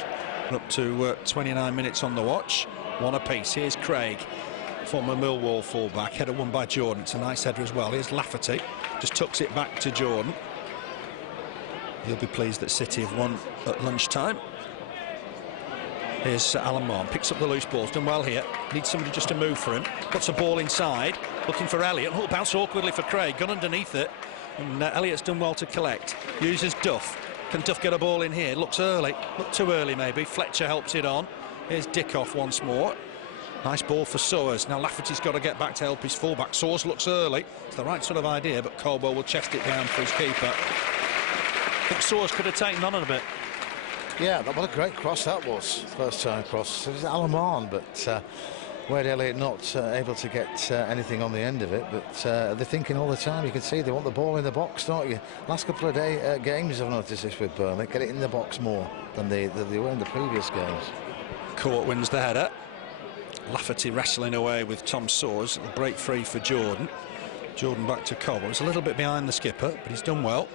And up to 29 minutes on the watch. One apiece. Here's Craig, former Millwall fullback. Header won by Jordan. It's a nice header as well. Here's Lafferty. Just tucks it back to Jordan. He'll be pleased that City have won at lunchtime. Here's Alan Mahon. Picks up the loose balls. Done well here. Needs somebody just to move for him. Puts a ball inside. Looking for Elliott. Oh, bounce awkwardly for Craig. Gone underneath it. And Elliott's done well to collect. Uses Duff. Can Duff get a ball in here? Looks early. Looked too early maybe. Fletcher helps it on. Here's Dickov once more. Nice ball for Soares. Now Lafferty's got to get back to help his fullback. Soares looks early. It's the right sort of idea, but Caldwell will chest it down for his keeper. I think Soares could have taken on a bit. Yeah, what a great cross that was. First time cross. It was Alan Mahon, but Wade Elliott not able to get anything on the end of it. But they're thinking all the time. You can see they want the ball in the box, don't you? Last couple of games I've noticed this with Burnley. Get it in the box more than they were in the previous games. Cort wins the header. Lafferty wrestling away with Tom Soares. It'll break free for Jordan. Jordan back to Caldwell. It's a little bit behind the skipper, but he's done well.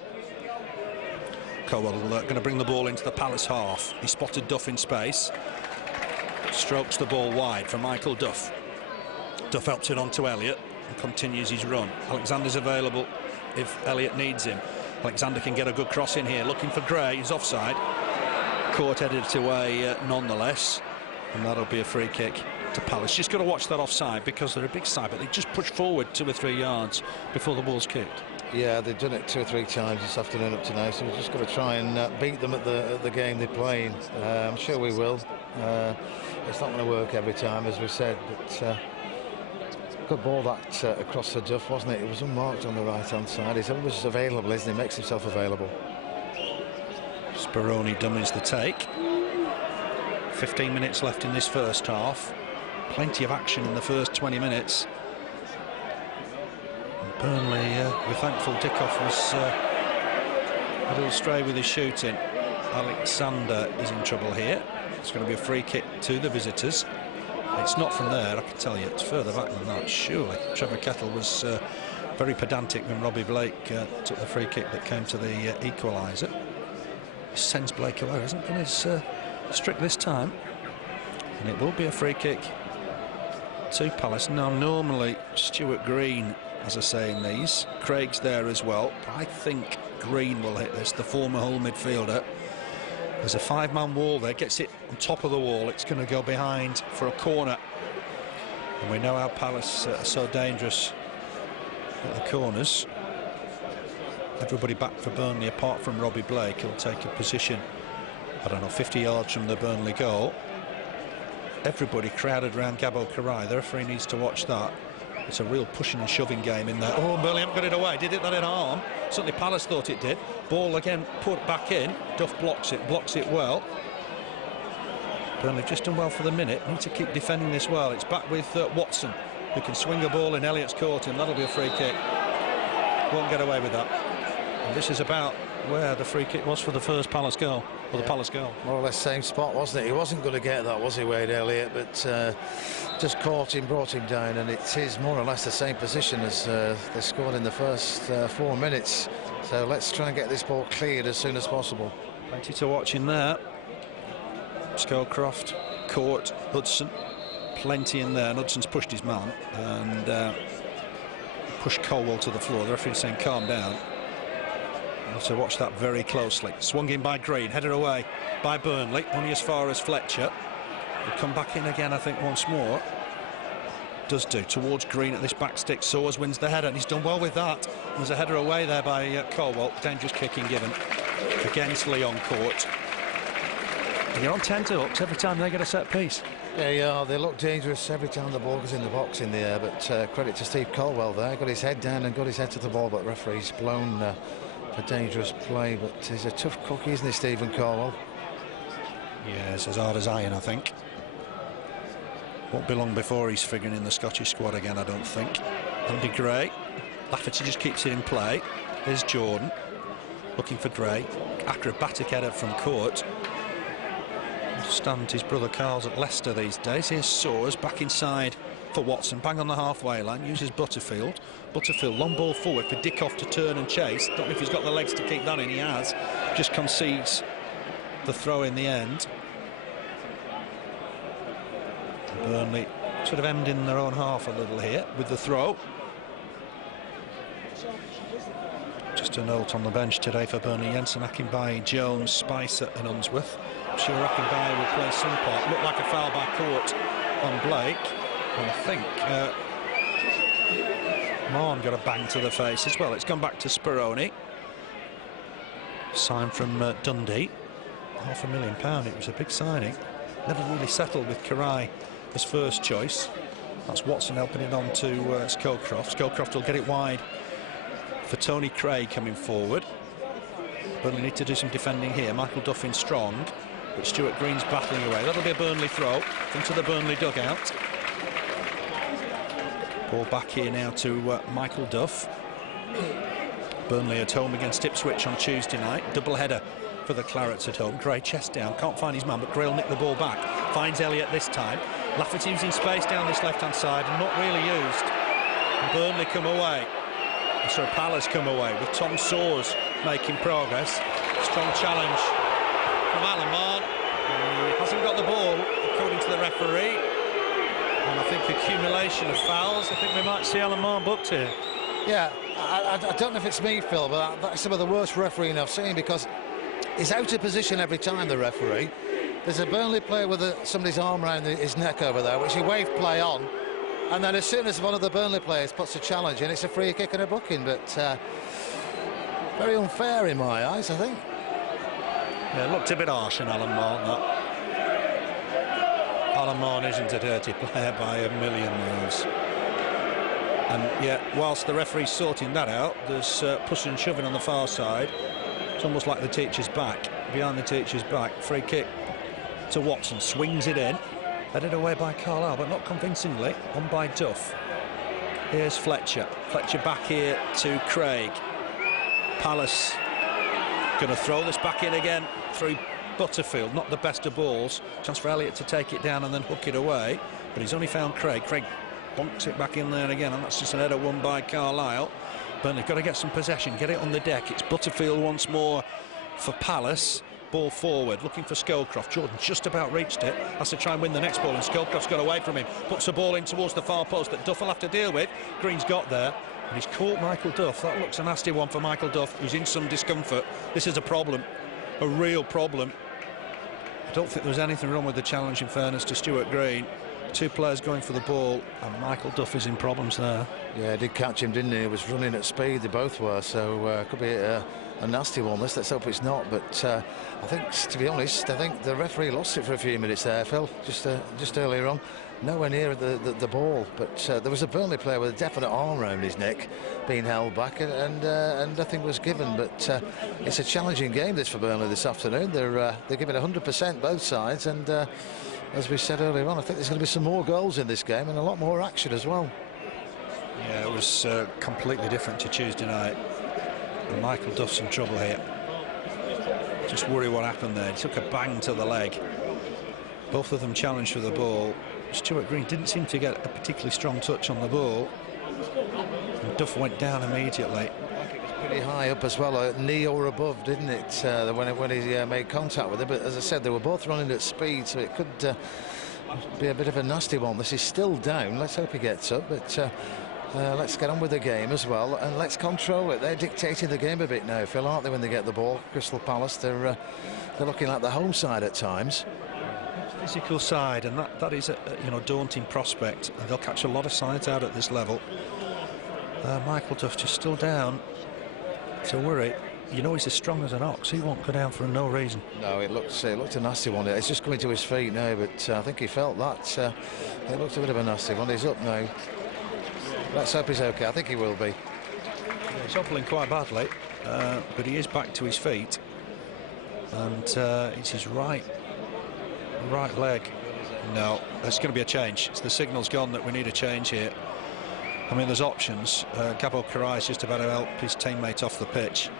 Caldwell going to bring the ball into the Palace half. He spotted Duff in space. Strokes the ball wide for Michael Duff. Duff helps it on to Elliott and continues his run. Alexander's available if Elliott needs him. Alexander can get a good cross in here. Looking for Gray. He's offside. Cort headed it away nonetheless. And that'll be a free kick to Palace. Just got to watch that offside because they're a big side, but they just push forward 2 or 3 yards before the ball's kicked. Yeah, they've done it 2 or 3 times this afternoon up to now, so we've just got to try and beat them at the game they're playing. I'm sure we will. It's not going to work every time, as we said, but good ball that across the Duff, wasn't it? It was unmarked on the right-hand side. He's always available, isn't he? Makes himself available. Speroni dummies the take. 15 minutes left in this first half. Plenty of action in the first 20 minutes. Burnley, we're thankful Dickov was a little stray with his shooting. Alexander is in trouble here. It's going to be a free kick to the visitors. It's not from there, I can tell you. It's further back than that, surely. Trevor Kettle was very pedantic when Robbie Blake took the free kick that came to the equaliser. Sends Blake away, isn't going to strict this time. And it will be a free kick to Palace. Now, normally Stuart Green, as I say in these, Craig's there as well, but I think Green will hit this, the former Hull midfielder. There's a 5-man wall there, gets it on top of the wall. It's going to go behind for a corner. And we know how Palace are so dangerous at the corners. Everybody back for Burnley apart from Robbie Blake. He'll take a position, I don't know, 50 yards from the Burnley goal. everybody crowded around Gábor Király. The referee needs to watch that. It's a real pushing and shoving game in there. Oh, Burnley haven't got it away. Did it that in arm? Certainly Palace thought it did. Ball again put back in. Duff blocks it well. Burnley just done well for the minute. Need to keep defending this well. It's back with Watson, who can swing a ball in Elliott's court, and that'll be a free kick. Won't get away with that. And this is about where the free kick was for the first Palace goal, or the Palace goal. More or less same spot, wasn't it? He wasn't going to get that, was he, Wade Elliott? But just caught him, brought him down, and it is more or less the same position as they scored in the first 4 minutes. So let's try and get this ball cleared as soon as possible. Plenty to watch in there. Scowcroft, Cort, Hudson, plenty in there. And Hudson's pushed his man and pushed Caldwell to the floor. The referee's saying calm down. We'll have to watch that very closely. Swung in by Green, headed away by Burnley, only as far as Fletcher. He'll come back in again, I think, once more. Does do, towards Green at this back stick. Soares wins the header, and he's done well with that. And there's a header away there by Caldwell. Dangerous kicking given against Leon Cort. And you're on 10 to hooks every time they get a set piece. Yeah, they look dangerous every time the ball goes in the box in the air, but credit to Steve Caldwell there. Got his head down and got his head to the ball, but referee's blown for dangerous play. But he's a tough cookie, isn't he, Stephen Caldwell? Yeah, it's as hard as iron, I think. Won't be long before he's figuring in the Scottish squad again, I don't think. Andy Gray. Lafferty just keeps it in play. There's Jordan looking for Gray. Acrobatic header from Cort. Understand his brother Carl's at Leicester these days. Here's Soares back inside for Watson. Bang on the halfway line. Uses Butterfield. Butterfield, long ball forward for Dickov to turn and chase. Don't know if he's got the legs to keep that in. He has. Just concedes the throw in the end. Burnley sort of hemmed in their own half a little here with the throw. Just a note on the bench today for Burnley: Jensen, Akinbiyi, Jones, Spicer and Unsworth. I'm sure Akinbiyi will play some part. Looked like a foul by Cort on Blake. And I think Mahon got a bang to the face as well. It's gone back to Speroni. Signed from Dundee. £500,000. It was a big signing. Never really settled with Király as first choice. That's Watson helping it on to Scowcroft. Scowcroft will get it wide for Tony Craig coming forward. Burnley need to do some defending here. Michael Duff in strong, but Stuart Green's battling away. That'll be a Burnley throw into the Burnley dugout. Ball back here now to Michael Duff. Burnley at home against Ipswich on Tuesday night. Double header for the Clarets at home. Gray chest down, can't find his man, but Gray will nick the ball back. Finds Elliott this time. Lafferty using space down this left-hand side and not really used. And Burnley come away. So Palace come away with Tom Soares making progress. Strong challenge from Alan Mahon. He hasn't got the ball, according to the referee. And I think accumulation of fouls. I think we might see Alan Mahon booked here. Yeah, I don't know if it's me, Phil, but that's some of the worst refereeing I've seen, because he's out of position every time, the referee. There's a Burnley player with somebody's arm around his neck over there, which he waved play on. And then as soon as one of the Burnley players puts a challenge in, it's a free kick and a booking. But very unfair in my eyes, I think. Yeah, it looked a bit harsh on Alan Mahon, that. Alan Mahon isn't a dirty player by a million miles. And yet, whilst the referee's sorting that out, there's pushing and shoving on the far side. It's almost like the teacher's back. Behind the teacher's back, free kick to Watson, swings it in. Headed away by Carlisle, but not convincingly. On by Duff. Here's Fletcher. Fletcher back here to Craig. Palace going to throw this back in again through Butterfield. Not the best of balls. Chance for Elliott to take it down and then hook it away. But he's only found Craig. Craig bonks it back in there again, and that's just an header won by Carlisle. Burnley got to get some possession, get it on the deck. It's Butterfield once more for Palace. Ball forward, looking for Scowcroft. Jordan just about reached it. Has to try and win the next ball, and Scowcroft's got away from him. Puts the ball in towards the far post that Duff will have to deal with. Green's got there, and he's caught Michael Duff. That looks a nasty one for Michael Duff, who's in some discomfort. This is a problem, a real problem. I don't think there was anything wrong with the challenge, in fairness to Stuart Green. two players going for the ball, and Michael Duff is in problems there. Yeah, did catch him, didn't he? He was running at speed, they both were, so could be a nasty one. Let's hope it's not, but I think, to be honest, I think the referee lost it for a few minutes there, Phil, just earlier on. Nowhere near the ball, but there was a Burnley player with a definite arm around his neck being held back, and nothing was given. But it's a challenging game this for Burnley this afternoon. They're giving 100% both sides, and as we said earlier on, I think there's going to be some more goals in this game and a lot more action as well. Yeah, it was completely different to Tuesday night. And Michael Duff's in trouble here. Just worry what happened there. He took a bang to the leg. Both of them challenged for the ball. Stuart Green didn't seem to get a particularly strong touch on the ball, and Duff went down immediately. It was pretty high up as well, a knee or above, didn't it, when he made contact with it. But as I said, they were both running at speed, so it could be a bit of a nasty one. This is still down. Let's hope he gets up, but let's get on with the game as well, and let's control it. They're dictating the game a bit now, Phil, aren't they, when they get the ball? Crystal Palace, they're looking like the home side at times. Physical side, and that is a daunting prospect, and they'll catch a lot of sides out at this level. Michael Duff just still down. It's a worry. You know, he's as strong as an ox. He won't go down for no reason. No, it looked a nasty one. It's just coming to his feet now, but I think he felt that. It looked a bit of a nasty one. He's up now. Let's hope he's okay. I think he will be. Yeah, he's hobbling quite badly, but he is back to his feet, and it's his right leg. No, there's going to be a change. The signal's gone that we need a change here. I mean, there's options. Gábor Király is just about to help his teammate off the pitch.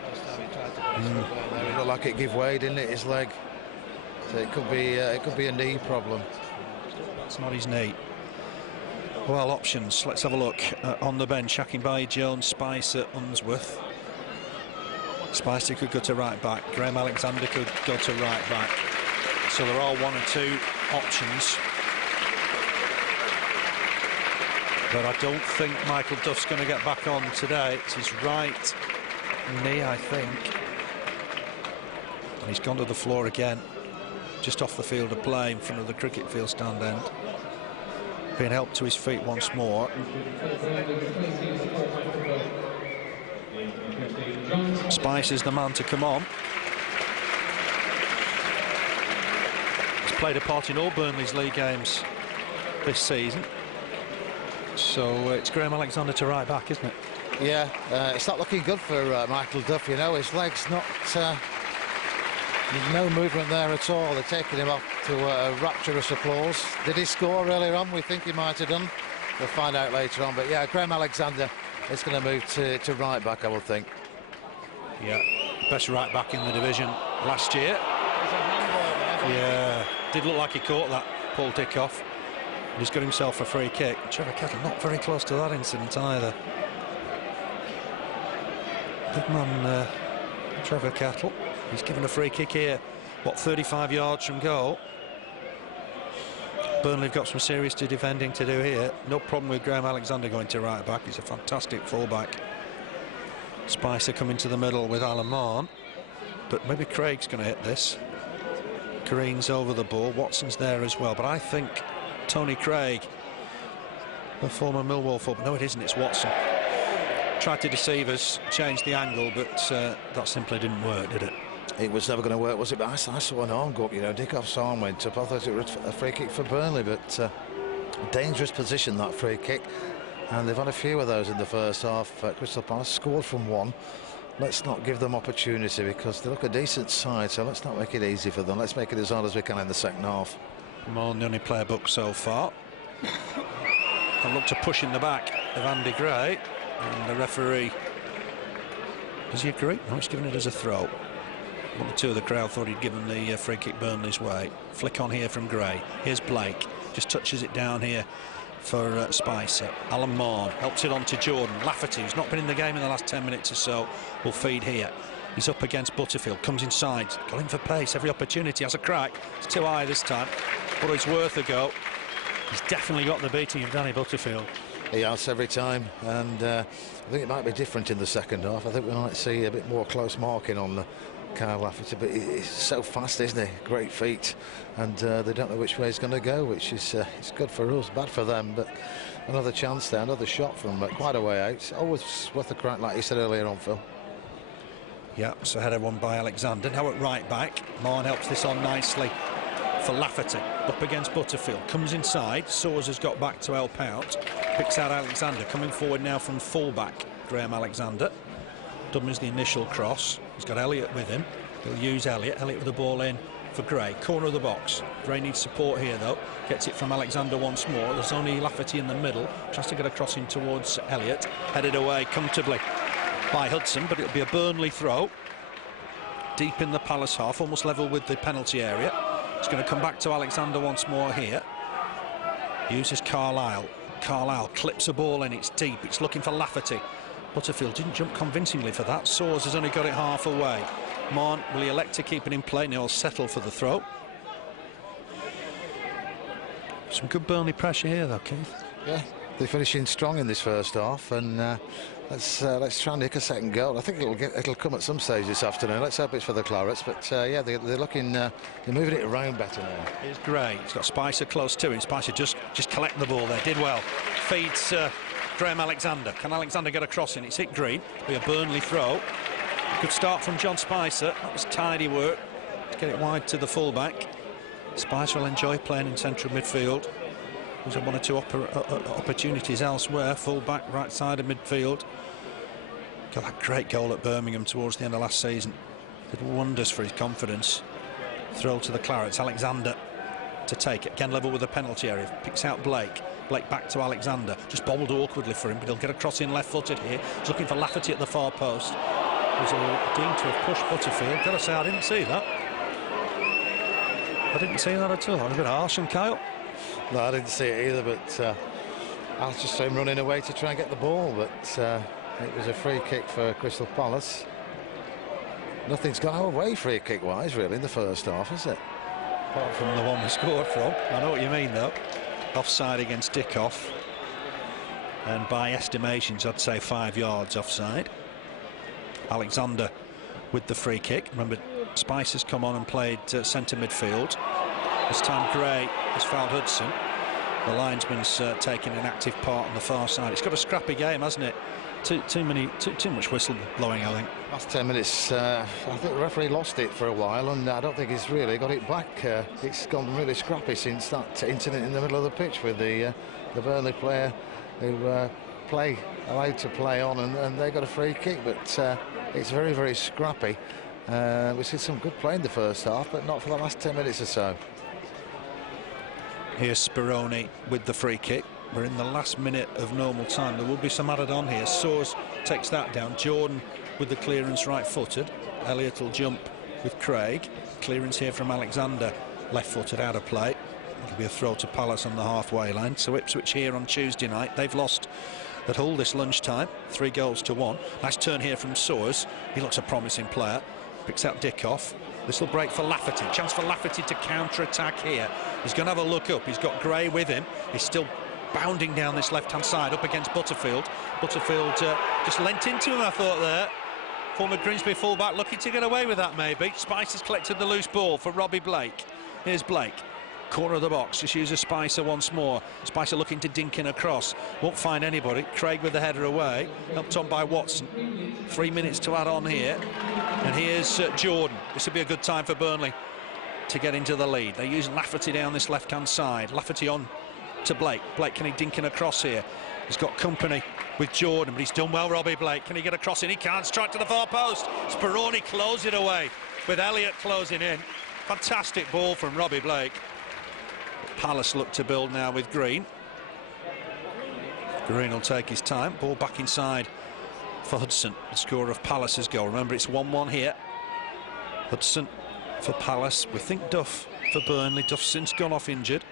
It looked like it gave way, didn't it, his leg? So it could be a knee problem. It's not his knee. Well, options. Let's have a look. On the bench, Akinbiyi, Jones, Spicer, Unsworth. Spicer could go to right back. Graham Alexander could go to right back. So there are one or two options. But I don't think Michael Duff's going to get back on today. It's his right knee, I think. And he's gone to the floor again, just off the field of play in front of the cricket field stand end. Being helped to his feet once more. Spice is the man to come on. He's played a part in all Burnley's league games this season. So it's Graham Alexander to right back, isn't it? Yeah, it's not looking good for Michael Duff, you know. His leg's not... there's no movement there at all. They're taking him off to rapturous applause. Did he score earlier on? We think he might have done. We'll find out later on. But yeah, Graham Alexander is going to move to right back, I would think. Yeah, best right back in the division last year. Yeah, did look like he caught that, Paul Dickov. He's got himself a free kick. Trevor Kettle not very close to that incident either. Big man Trevor Kettle. He's given a free kick here, what, 35 yards from goal. Burnley have got some serious defending to do here. No problem with Graham Alexander going to right back. He's a fantastic fullback. Spicer coming to the middle with Mahon, but maybe Craig's going to hit this. Green's over the ball. Watson's there as well, but I think Tony Craig, the former Millwall fullback. No, it isn't. It's Watson. Tried to deceive us, changed the angle, but that simply didn't work, did it? It was never going to work, was it? But I saw an arm go up, you know. Dickov's arm went up. I thought it was a free kick for Burnley, but dangerous position, that free kick. And they've had a few of those in the first half. Crystal Palace scored from one. Let's not give them opportunity, because they look a decent side, so let's not make it easy for them. Let's make it as hard as we can in the second half. Mahon, the only player booked so far. And look to push in the back of Andy Gray. And the referee, does he agree? No, he's giving it as a throw. One or two of the crowd thought he'd given the free kick Burnley's way. Flick on here from Gray. Here's Blake. Just touches it down here for Spicer. Mahon helps it on to Jordan. Lafferty, who's not been in the game in the last 10 minutes or so, will feed here. He's up against Butterfield, comes inside, got him for pace, every opportunity, has a crack. It's too high this time, but it's worth a go. He's definitely got the beating of Danny Butterfield. He has every time, and I think it might be different in the second half. I think we might see a bit more close marking on Kyle Lafferty, but he's so fast, isn't he? Great feet, and they don't know which way he's going to go, which is it's good for us, bad for them. But another chance there, another shot from quite a way out. It's always worth a crack, like you said earlier on, Phil. Yeah, so headed one by Alexander. Now at right back, Mahon helps this on nicely for Lafferty. Up against Butterfield, comes inside. Soares has got back to help out. Picks out Alexander, coming forward now from full-back, Graham Alexander. Dummies the initial cross. He's got Elliott with him. He'll use Elliott. Elliott with the ball in for Gray. Corner of the box. Gray needs support here, though. Gets it from Alexander once more. There's only Lafferty in the middle. Tries to get a crossing towards Elliott. Headed away comfortably by Hudson, but it'll be a Burnley throw. Deep in the Palace half, almost level with the penalty area. It's going to come back to Alexander once more here. Uses Carlisle. Carlisle clips a ball in. It's deep. It's looking for Lafferty. Butterfield didn't jump convincingly for that. Soares has only got it half away. Mahon, will he elect to keep it in play? Now he'll settle for the throw. Some good Burnley pressure here, though, Keith. Yeah, they're finishing strong in this first half, and let's try and nick a second goal. I think it'll come at some stage this afternoon. Let's hope it's for the Clarets. But yeah, they're looking, they're moving it around better now. Here's Gray. He's got Spicer close to him. Spicer just collecting the ball there. Did well. Feeds Graham Alexander. Can Alexander get a crossing? It's hit green. It'll be a Burnley throw. Good start from John Spicer. That was tidy work to get it wide to the fullback. Spicer will enjoy playing in central midfield. He's had one or two opportunities elsewhere. Fullback, right side of midfield. Got that great goal at Birmingham towards the end of last season. Did wonders for his confidence. Throw to the Clarets. Alexander to take it. Again level with the penalty area. Picks out Blake. Blake back to Alexander. Just bobbled awkwardly for him, but he'll get a cross in left-footed here. He's looking for Lafferty at the far post. There's a deemed to have pushed Butterfield. Gotta say, I didn't see that. I didn't see that at all. I was a bit harsh on Kyle. No, I didn't see it either, but I just saw him running away to try and get the ball, but it was a free kick for Crystal Palace. Nothing's gone our way free kick wise really in the first half, is it? Apart from the one we scored from. I know what you mean though. Offside against Dickov, and by estimations I'd say 5 yards offside. Alexander with the free kick. Remember, Spicer's come on and played centre midfield. This time Gray has fouled Hudson. The linesman's taking an active part on the far side. It's got a scrappy game, hasn't it? Too much whistle blowing, I think. Last 10 minutes, I think the referee lost it for a while, and I don't think he's really got it back. It's gone really scrappy since that incident in the middle of the pitch with the Burnley player who allowed to play on, and they got a free kick, but it's very, very scrappy. We see some good play in the first half, but not for the last 10 minutes or so. Here's Speroni with the free kick. We're in the last minute of normal time. There will be some added on here. Soares takes that down. Jordan with the clearance right-footed. Elliott will jump with Craig. Clearance here from Alexander, left-footed out of play. It'll be a throw to Palace on the halfway line. So Ipswich here on Tuesday night. They've lost at Hull this lunchtime, 3-1. Nice turn here from Soares. He looks a promising player. Picks out Dickov. This will break for Lafferty. Chance for Lafferty to counter-attack here. He's going to have a look up. He's got Gray with him. He's still bounding down this left-hand side up against Butterfield. Butterfield just leant into him, I thought, there. Former Grimsby fullback looking to get away with that, maybe. Spicer's collected the loose ball for Robbie Blake. Here's Blake. Corner of the box, just uses Spicer once more. Spicer looking to dink in across. Won't find anybody. Craig with the header away. Helped on by Watson. 3 minutes to add on here. And here's Jordan. This will be a good time for Burnley to get into the lead. They use Lafferty down this left-hand side. Lafferty on to Blake. Blake, can he dink in across here? He's got company with Jordan, but he's done well, Robbie Blake. Can he get a cross in? He can't. Strike to the far post. Speroni close it away with Elliott closing in. Fantastic ball from Robbie Blake. Palace look to build now with Green. Green will take his time. Ball back inside for Hudson, the scorer of Palace's goal. Remember, it's 1-1 here. Hudson for Palace. We think Duff for Burnley. Duff's since gone off injured.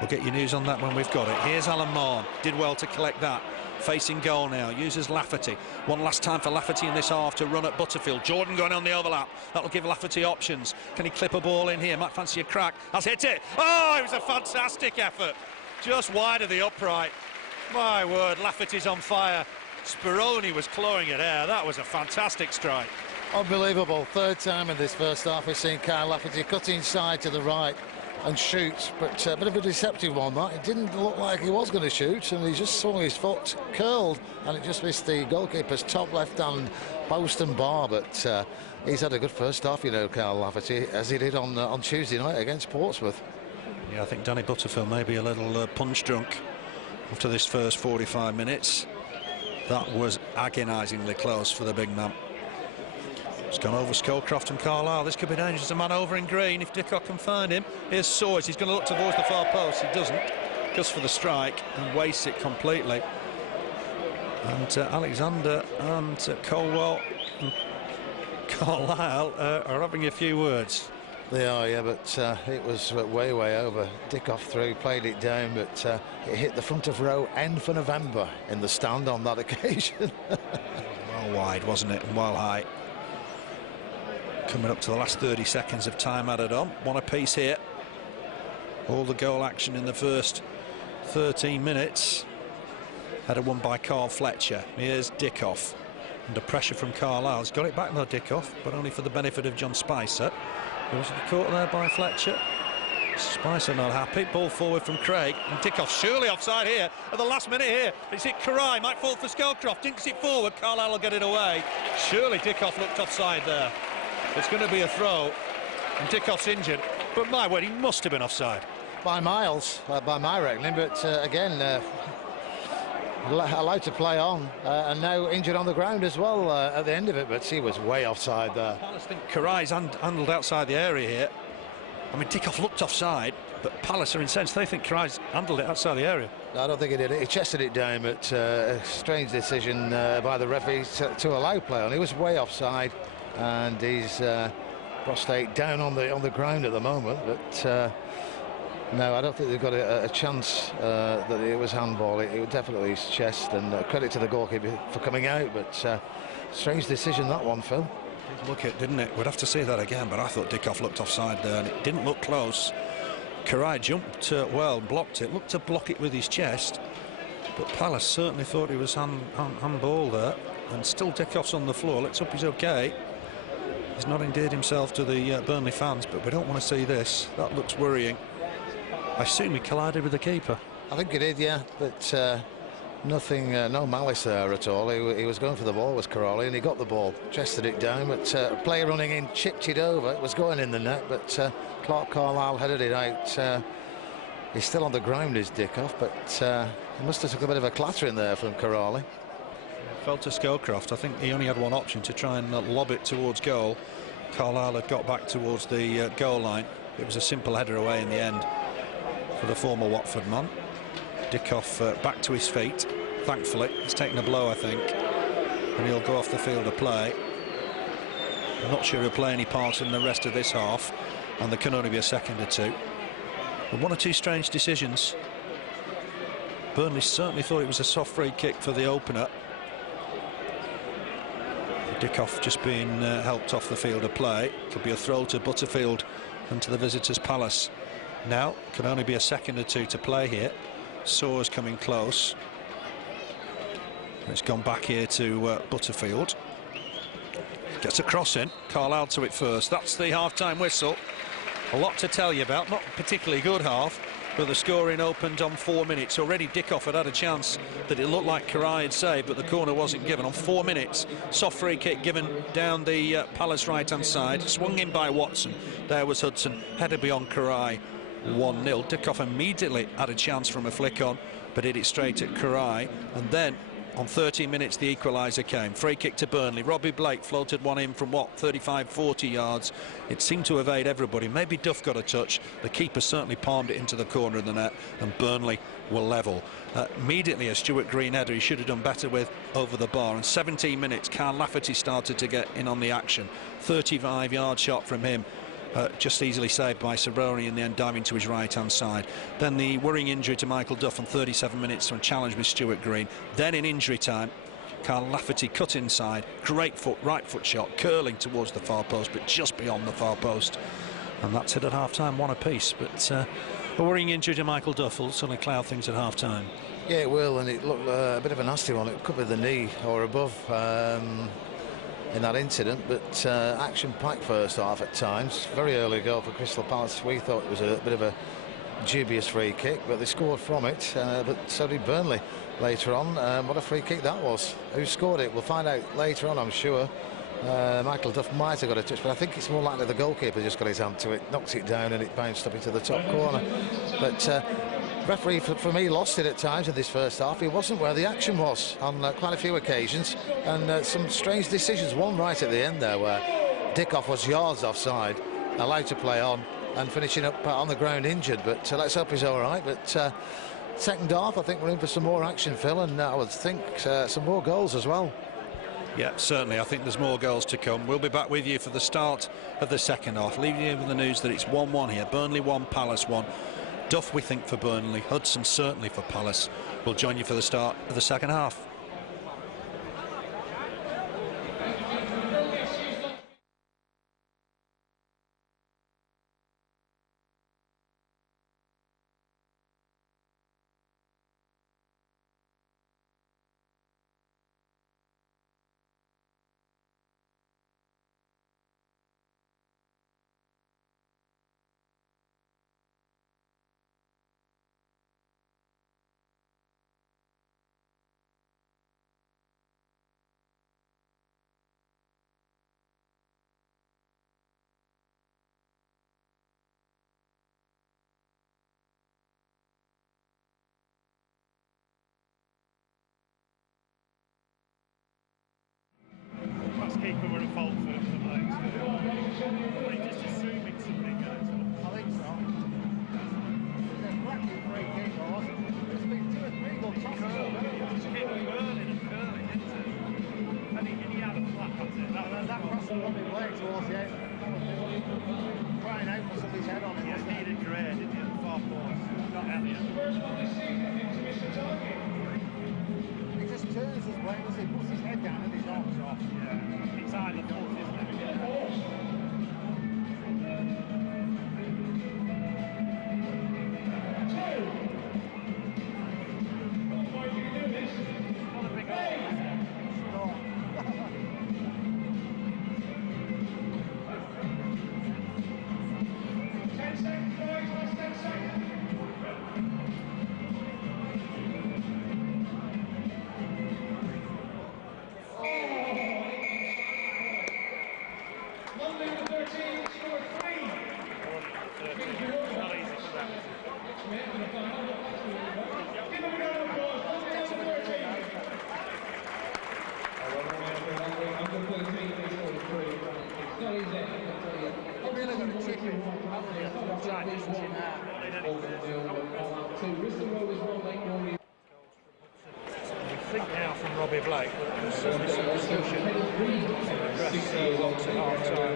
We'll get you news on that when we've got it. Here's Alan Mahon. Did well to collect that. Facing goal now. Uses Lafferty. One last time for Lafferty in this half to run at Butterfield. Jordan going on the overlap. That'll give Lafferty options. Can he clip a ball in here? Might fancy a crack. Has hit it. Oh, it was a fantastic effort. Just wide of the upright. My word, Lafferty's on fire. Speroni was clawing at air. That was a fantastic strike. Unbelievable. Third time in this first half we've seen Kyle Lafferty cut inside to the right and shoot, but a bit of a deceptive one that. It didn't look like he was going to shoot, and he just swung his foot, curled, and it just missed the goalkeeper's top left-hand post and bar. But he's had a good first half, you know, Kyle Lafferty, as he did on Tuesday night against Portsmouth. Yeah, I think Danny Butterfield may be a little punch drunk after this first 45 minutes. That was agonisingly close for the big man. It's gone over Scowcroft and Carlisle. This could be dangerous. A man over in green if Dickov can find him. Here's Soares. He's going to look towards the far post. He doesn't. Goes for the strike and wastes it completely. And Alexander and Caldwell and Carlisle are having a few words. They are, yeah, but it was way over. Dickov through, played it down, but it hit the front of row end for November in the stand on that occasion. Well wide, wasn't it? And well high. Coming up to the last 30 seconds of time added on. One apiece here. All the goal action in the first 13 minutes. Header won by Fletcher. Here's Dickov. Under pressure from Carlisle. He's got it back though, Dickov, but only for the benefit of John Spicer. He was caught there by Fletcher. Spicer not happy. Ball forward from Craig. And Dickov surely offside here at the last minute here. It's hit Király. Might fall for Scowcroft. Dinks it forward. Carlisle will get it away. Surely Dickov looked offside there. It's going to be a throw, and Dickov's injured. But my word, he must have been offside. By miles, by my reckoning, but again, allowed to play on, and now injured on the ground as well at the end of it, but he was way offside there. Palace think Király's handled outside the area here. I mean, Dickov looked offside, but Palace are incensed. They think Király's handled it outside the area. No, I don't think he did it. He chested it down, but a strange decision by the referee to allow play on. He was way offside. And he's prostate down on the ground at the moment, but no, I don't think they've got a chance that it was handball. It was definitely his chest, and credit to the goalkeeper for coming out, but strange decision that one, Phil. Did look it, didn't it? We'd have to see that again, but I thought Dickov looked offside there, and it didn't look close. Király jumped well, blocked it, looked to block it with his chest, but Palace certainly thought he was handball there, and still Dickov's on the floor. Let's hope he's okay. He's not endeared himself to the Burnley fans, but we don't want to see this. That looks worrying. I assume he collided with the keeper. I think he did, yeah, but nothing, no malice there at all. He was going for the ball, was Király, and he got the ball, chested it down, but a player running in chipped it over. It was going in the net, but Clarke Carlisle headed it out. He's still on the ground, is Dickov, but he must have took a bit of a clatter in there from Király. Fell to Scowcroft. I think he only had one option, to try and lob it towards goal. Carlisle had got back towards the goal line. It was a simple header away in the end for the former Watford man. Dickov back to his feet, thankfully. He's taken a blow, I think, and he'll go off the field of play. I'm not sure he'll play any part in the rest of this half, and there can only be a second or two. But one or two strange decisions. Burnley certainly thought it was a soft free kick for the opener. Dickov just being helped off the field of play. Could be a throw to Butterfield and to the visitors' Palace. Now can only be a second or two to play here. Soares coming close. It's gone back here to Butterfield. Gets a cross in. Carlisle to it first. That's the half-time whistle. A lot to tell you about. Not a particularly good half, but the scoring opened on 4 minutes. Already Dickov had a chance that it looked like Király had saved, but the corner wasn't given. On 4 minutes, soft free kick given down the Palace right-hand side. Swung in by Watson. There was Hudson. Headed beyond Király. 1-0. Dickov immediately had a chance from a flick on, but hit it straight at Király. And then on 13 minutes the equaliser came. Free kick to Burnley. Robbie Blake floated one in from what, 35-40 yards. It seemed to evade everybody. Maybe Duff got a touch. The keeper certainly palmed it into the corner of the net, and Burnley were level. Immediately a Stuart Green header he should have done better with over the bar. And 17 minutes Kyle Lafferty started to get in on the action. 35-yard shot from him. Just easily saved by Speroni in the end, diving to his right-hand side. Then the worrying injury to Michael Duff on 37 minutes from a challenge with Stuart Green. Then in injury time, Kyle Lafferty cut inside, great foot, right foot shot, curling towards the far post, but just beyond the far post. And that's it at half-time, one apiece. But a worrying injury to Michael Duff will certainly cloud things at half-time. Yeah, it will, and it looked a bit of a nasty one. It could be the knee or above. in that incident, but action-packed first half at times. Very early goal for Crystal Palace. We thought it was a bit of a dubious free kick, but they scored from it, but so did Burnley later on. What a free kick that was. Who scored it? We'll find out later on, I'm sure. Michael Duff might have got a touch, but I think it's more likely the goalkeeper just got his hand to it, knocked it down, and it bounced up into the top corner. But referee, for me, lost it at times in this first half. He wasn't where the action was on quite a few occasions, and some strange decisions. One right at the end there where Dickov was yards offside, allowed to play on, and finishing up on the ground injured. But let's hope he's all right. But second half, I think we're in for some more action, Phil, and I would think some more goals as well. Yeah, certainly. I think there's more goals to come. We'll be back with you for the start of the second half. Leaving you with the news that it's 1-1 here. Burnley 1, Palace 1. Duff, we think, for Burnley. Hudson, certainly for Palace. We'll join you for the start of the second half. Keeper were at fault for the legs. Probably just assuming something goes on. I think so. There's cracking free kick, wasn't it? There's been 2 or 3 goals. Just keep curling and curling, isn't it? And he had a flat at it. That crossed from Robbie Blake towards the end. Crying out for somebody's head on it. Yeah, needed Gray, didn't he, at the far post? Not Elliott. He just turns his way, does he? Puts his head down and his arms off. Yeah. It's either goals, isn't it? We think now from Robbie Blake that there's certainly some discussion address lots at half time.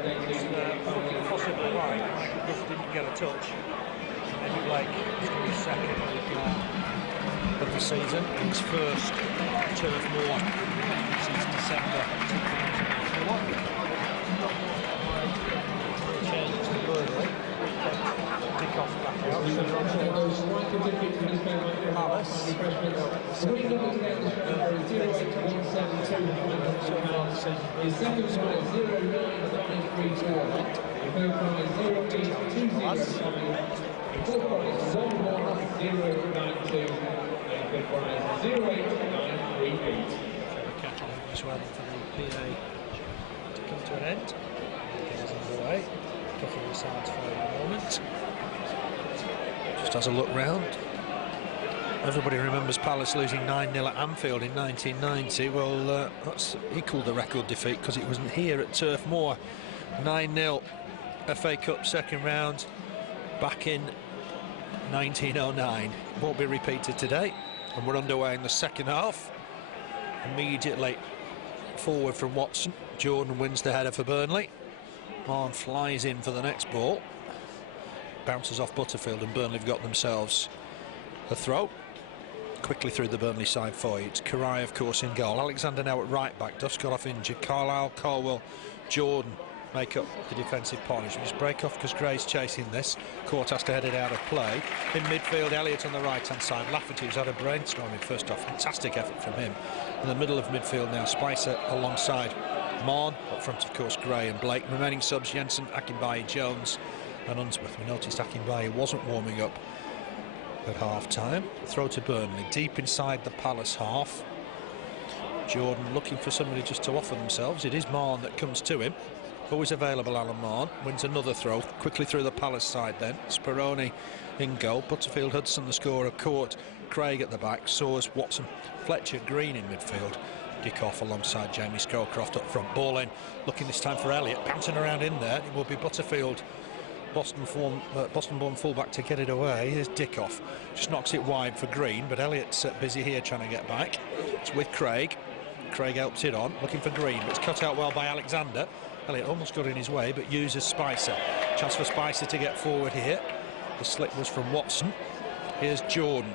Looking possibly right. Michael Duff didn't get a touch. Maybe Blake is going to be second of the season. His first Turf Moor since December 2001. Changes to Burnley. Dickov back out. Palace. Kettle as well for the PA to come to an end. It is underway. Kicking the sides for a moment. Just has a look round. Everybody remembers Palace losing 9-0 at Anfield in 1990. Well, that's equalled the record defeat because it wasn't here at Turf Moor. 9-0 FA Cup second round back in 1909. Won't be repeated today, and we're underway in the second half. Immediately forward from Watson. Jordan wins the header for Burnley. Mahon flies in for the next ball. Bounces off Butterfield, and Burnley have got themselves a throw. Quickly through the Burnley side for you. It's Király, of course, in goal. Alexander now at right back. Duff's got off injured. Carlisle, Caldwell, Jordan make up the defensive partnership. We just break off because Gray's chasing this. Cort has to head it out of play. In midfield, Elliott on the right-hand side. Lafferty, who's had a brainstorming first off. Fantastic effort from him. In the middle of midfield now, Spicer alongside Mahon, up front of course Gray and Blake. Remaining subs Jensen, Akinbiyi, Jones and Unsworth. We noticed Akinbiyi wasn't warming up at half-time. Throw to Burnley, deep inside the Palace half. Jordan looking for somebody just to offer themselves. It is Mahon that comes to him. Always available, Alan Mahon. Wins another throw, quickly through the Palace side then. Speroni in goal. Butterfield, Hudson the scorer. Cort, Craig at the back. Soares, Watson, Fletcher, Green in midfield. Dickov alongside Jamie Scowcroft up front. Ball in, looking this time for Elliott. Bouncing around in there. It will be Butterfield, Boston-born fullback, to get it away. Here's Dickov. Just knocks it wide for Green, but Elliott's busy here trying to get back. It's with Craig. Craig helps it on, looking for Green, but it's cut out well by Alexander. Elliott almost got in his way, but uses Spicer. Chance for Spicer to get forward here. The slip was from Watson. Here's Jordan.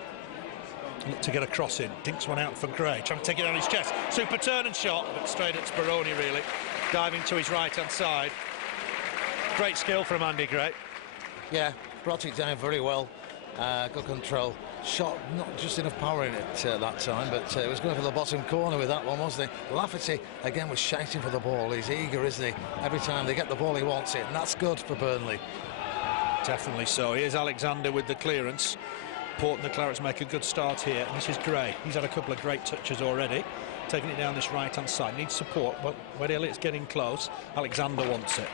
Look to get a cross in. Dinks one out for Gray. Trying to take it on his chest. Super turn and shot, but straight at Speroni, really. Diving to his right-hand side. Great skill from Andy Gray. Yeah, brought it down very well. Good control. Shot, not just enough power in it that time, but it was going for the bottom corner with that one, wasn't it? Lafferty, again, was shouting for the ball. He's eager, isn't he? Every time they get the ball, he wants it, and that's good for Burnley. Definitely so. Here's Alexander with the clearance. Port and the Clarets make a good start here. And this is Gray. He's had a couple of great touches already. Taking it down this right-hand side. Needs support, but when Elliott's getting close, Alexander wants it.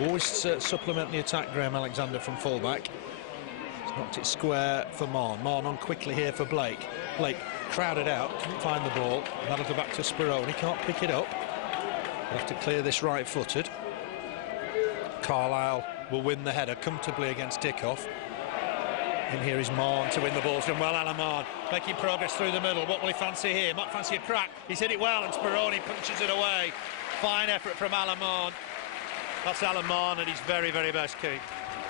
Always supplement the attack, Graham Alexander from fullback. Knocked it square for Mahon. Mahon on quickly here for Blake. Blake crowded out, couldn't find the ball. And that'll go back to Speroni. Can't pick it up. We'll have to clear this right-footed. Carlisle will win the header comfortably against Dickov. And here is Mahon to win the ball from well. Alan Mahon making progress through the middle. What will he fancy here? Might fancy a crack. He's hit it well, and Speroni punches it away. Fine effort from Alan Mahon. That's Alan Mahon at his very, very best, Keith.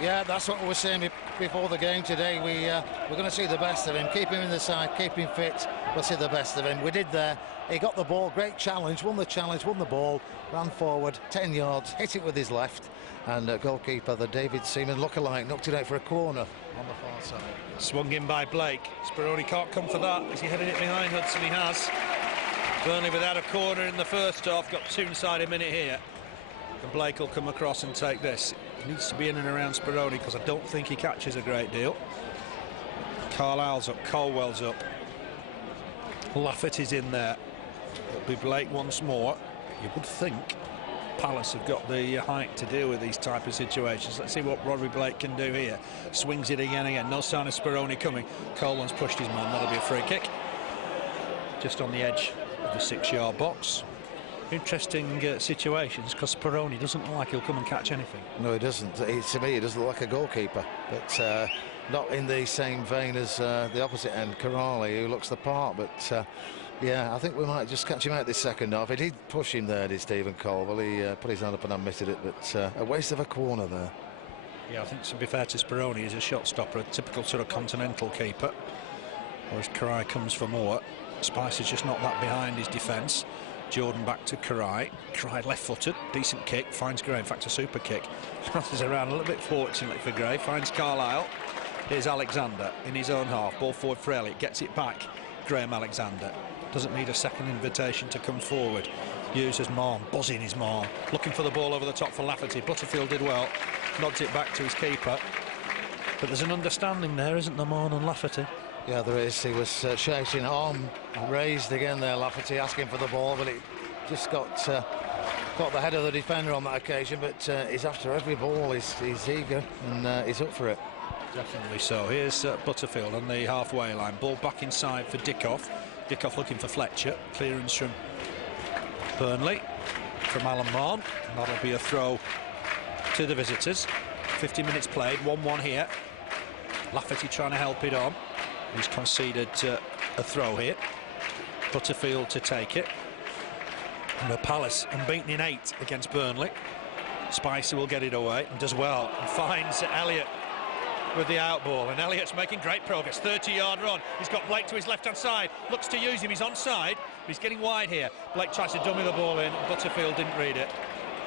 Yeah, that's what we were saying before the game today. We're going to see the best of him. Keep him in the side, keep him fit. We'll see the best of him. We did there. He got the ball, great challenge, won the ball, ran forward 10 yards, hit it with his left, and goalkeeper, the David Seaman lookalike, knocked it out for a corner on the far side. Swung in by Blake. Speroni can't come for that. Is he headed it behind Hudson? He has. Burnley without a corner in the first half. Got 2 inside a minute here. And Blake will come across and take this. He needs to be in and around Speroni because I don't think he catches a great deal. Carlisle's up, Caldwell's up. Lafferty's in there. It'll be Blake once more. You would think Palace have got the height to deal with these type of situations. Let's see what Robbie Blake can do here. Swings it again. No sign of Speroni coming. Caldwell's pushed his man. That'll be a free kick. Just on the edge of the 6-yard box. Interesting situations because Speroni doesn't look like he'll come and catch anything. No, he doesn't. To me, he doesn't look like a goalkeeper, but not in the same vein as the opposite end, Király, who looks the part. But yeah, I think we might just catch him out this second half. He did push him there, did Stephen Caldwell. He put his hand up and admitted it, but a waste of a corner there. Yeah, I think to be fair to Speroni, he's a shot stopper, a typical sort of continental keeper. Whereas Király comes for more. Spicer's just not that behind his defence. Jordan back to Király. Király left-footed, decent kick, finds Gray, in fact a super kick. Passes around a little bit fortunately for Gray, finds Carlisle. Here's Alexander in his own half, ball forward for Elliott, gets it back. Graham Alexander doesn't need a second invitation to come forward. Uses Mahon, buzzing his Mahon, looking for the ball over the top for Lafferty. Butterfield did well, nods it back to his keeper. But there's an understanding there, isn't there, Mahon and Lafferty? Yeah, there is. He was shouting, arm raised again there, Lafferty, asking for the ball, but it just got the head of the defender on that occasion. But he's after every ball. He's eager and he's up for it. Definitely so. Here's Butterfield on the halfway line. Ball back inside for Dickov. Dickov looking for Fletcher. Clearance from Burnley, from Alan Mahon. And that'll be a throw to the visitors. 50 minutes played, 1-1 here. Lafferty trying to help it on. He's conceded a throw here. Butterfield to take it. And the Palace unbeaten in 8 against Burnley. Spicer will get it away and does well. And finds Elliott with the out ball. And Elliott's making great progress. 30-yard run. He's got Blake to his left-hand side. Looks to use him. He's onside. But he's getting wide here. Blake tries to dummy the ball in. Butterfield didn't read it.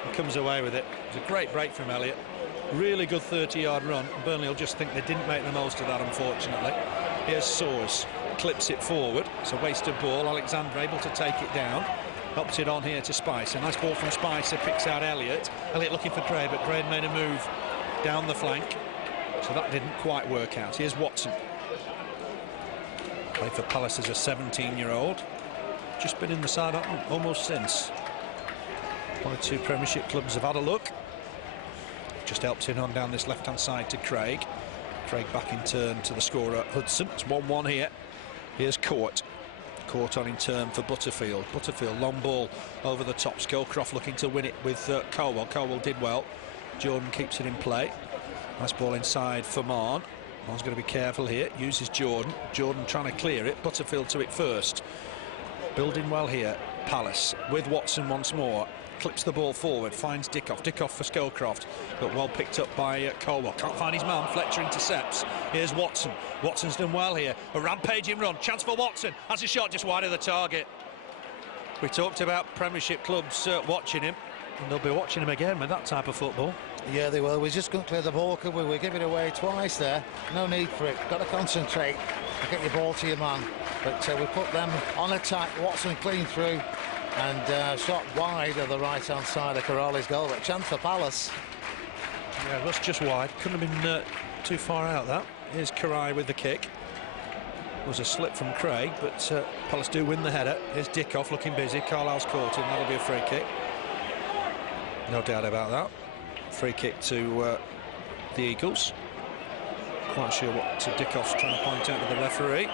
He comes away with it. It's a great break from Elliott. Really good 30-yard run. Burnley will just think they didn't make the most of that, unfortunately. Here's Soares, clips it forward. It's a wasted ball. Alexander able to take it down. helps it on here to Spicer. Nice ball from Spicer, picks out Elliott. Elliott looking for Gray, but Gray made a move down the flank, so that didn't quite work out. Here's Watson. Played for Palace as a 17-year-old. Just been in the side almost since. One or two Premiership clubs have had a look. Just helps it on down this left-hand side to Craig. Craig back in turn to the scorer, Hudson. It's 1-1 here. Here's Cort. Cort on in turn for Butterfield. Butterfield, long ball over the top. Scowcroft looking to win it with Caldwell. Caldwell did well. Jordan keeps it in play. Nice ball inside for Mahon. Mahon's going to be careful here. Uses Jordan. Jordan trying to clear it. Butterfield to it first. Building well here. Palace with Watson once more. Clips the ball forward. Finds Dickov. Dickov for Scowcroft. But well picked up by Caldwell. Can't find his man. Fletcher intercepts. Here's Watson. Watson's done well here. A rampaging run. Chance for Watson. Has a shot just wide of the target. We talked about Premiership clubs watching him, and they'll be watching him again with that type of football. Yeah, they will. We just couldn't clear the ball, could we? We give it away twice there. No need for it. Got to concentrate and get your ball to your man. But we put them on attack. Watson clean through and shot wide of the right-hand side of Király's goal. But chance for Palace. Yeah, that's just wide. Couldn't have been too far out, that. Here's Király with the kick. Was a slip from Craig, but Palace do win the header. Here's Dickov looking busy. Carlisle's caught him. That'll be a free kick. No doubt about that. Free kick to the Eagles. Quite sure what Dickov's trying to point out to the referee.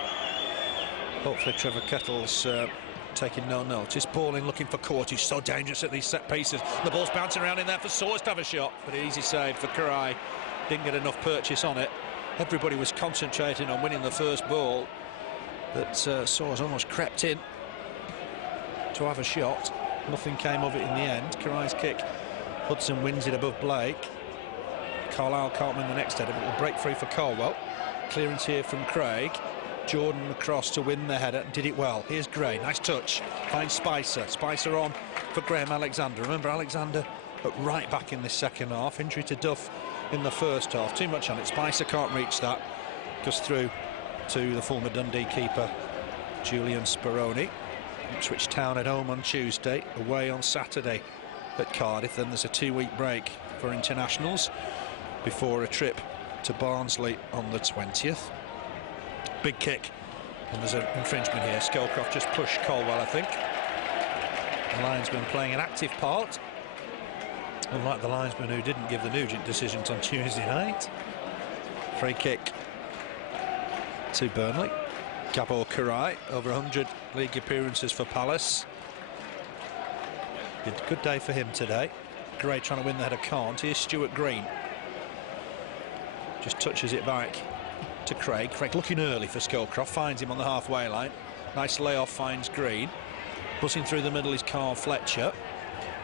Hopefully Trevor Kettle's taking no notice. Ball in looking for Cort. He's so dangerous at these set pieces. The ball's bouncing around in there for Soares to have a shot, but an easy save for Király. Didn't get enough purchase on it. Everybody was concentrating on winning the first ball, but Soares almost crept in to have a shot. Nothing came of it in the end. Király's kick. Hudson wins it above Blake. Carlisle can't win the next header, but will break free for Caldwell. Clearance here from Craig. Jordan across to win the header, did it well. Here's Gray, nice touch. Finds Spicer. Spicer on for Graham Alexander. Remember, Alexander at right back in this second half. Injury to Duff in the first half. Too much on it. Spicer can't reach that. Goes through to the former Dundee keeper, Julián Speroni. Ipswich Town at home on Tuesday, away on Saturday at Cardiff. Then there's a 2-week break for internationals before a trip to Barnsley on the 20th. Big kick, and there's an infringement here. Scowcroft just pushed Caldwell, I think. The linesman playing an active part, unlike the linesman who didn't give the Nugent decisions on Tuesday night. Free kick to Burnley. Gábor Király, over 100 league appearances for Palace. Good day for him today. Gray trying to win the header, can't. Here's Stuart Green. Just touches it back to Craig. Craig looking early for Scowcroft, finds him on the halfway line. Nice layoff, finds Green. Buzzing through the middle is Fletcher.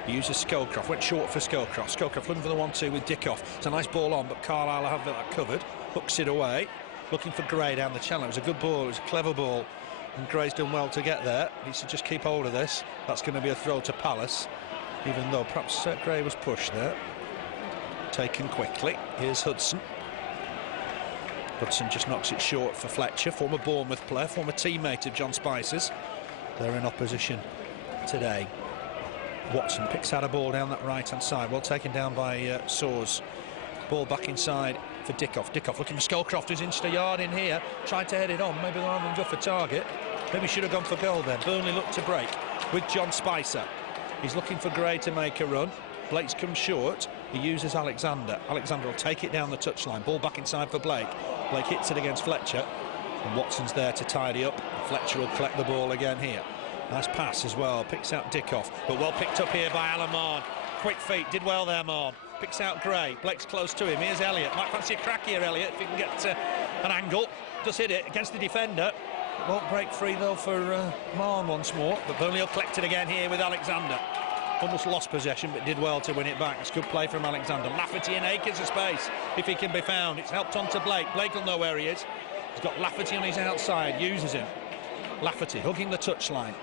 He uses Scowcroft, went short for Scowcroft. Scowcroft looking for the 1-2 with Dickov. It's a nice ball on, but Carlisle have that covered. Hooks it away. Looking for Gray down the channel. It was a good ball, it was a clever ball, and Gray's done well to get there. Needs to just keep hold of this. That's going to be a throw to Palace, even though perhaps Gray was pushed there. Taken quickly. Here's Hudson. Hudson just knocks it short for Fletcher, former Bournemouth player, former teammate of John Spicer's. They're in opposition today. Watson picks out a ball down that right-hand side, well taken down by Soares. Ball back inside for Dickov. Dickov looking for Scowcroft, who's inched a yard in here. Tried to head it on. Maybe they're on Duff for target. Maybe should have gone for goal then. Burnley looked to break with John Spicer. He's looking for Gray to make a run. Blake's come short. He uses Alexander. Alexander will take it down the touchline. Ball back inside for Blake. Blake hits it against Fletcher. And Watson's there to tidy up. Fletcher will collect the ball again here. Nice pass as well. Picks out Dickov. But well picked up here by Alan Mahon. Quick feet. Did well there, Mahon. Picks out Gray. Blake's close to him. Here's Elliott. Might fancy a crack here, Elliott, if he can get an angle. Just hit it against the defender. Won't break free, though, for Mahon once more. But Burnley will collect it again here with Alexander. Almost lost possession, but did well to win it back. It's good play from Alexander. Lafferty in acres of space, if he can be found. It's helped on to Blake. Blake will know where he is. He's got Lafferty on his outside, uses him. Lafferty hugging the touchline.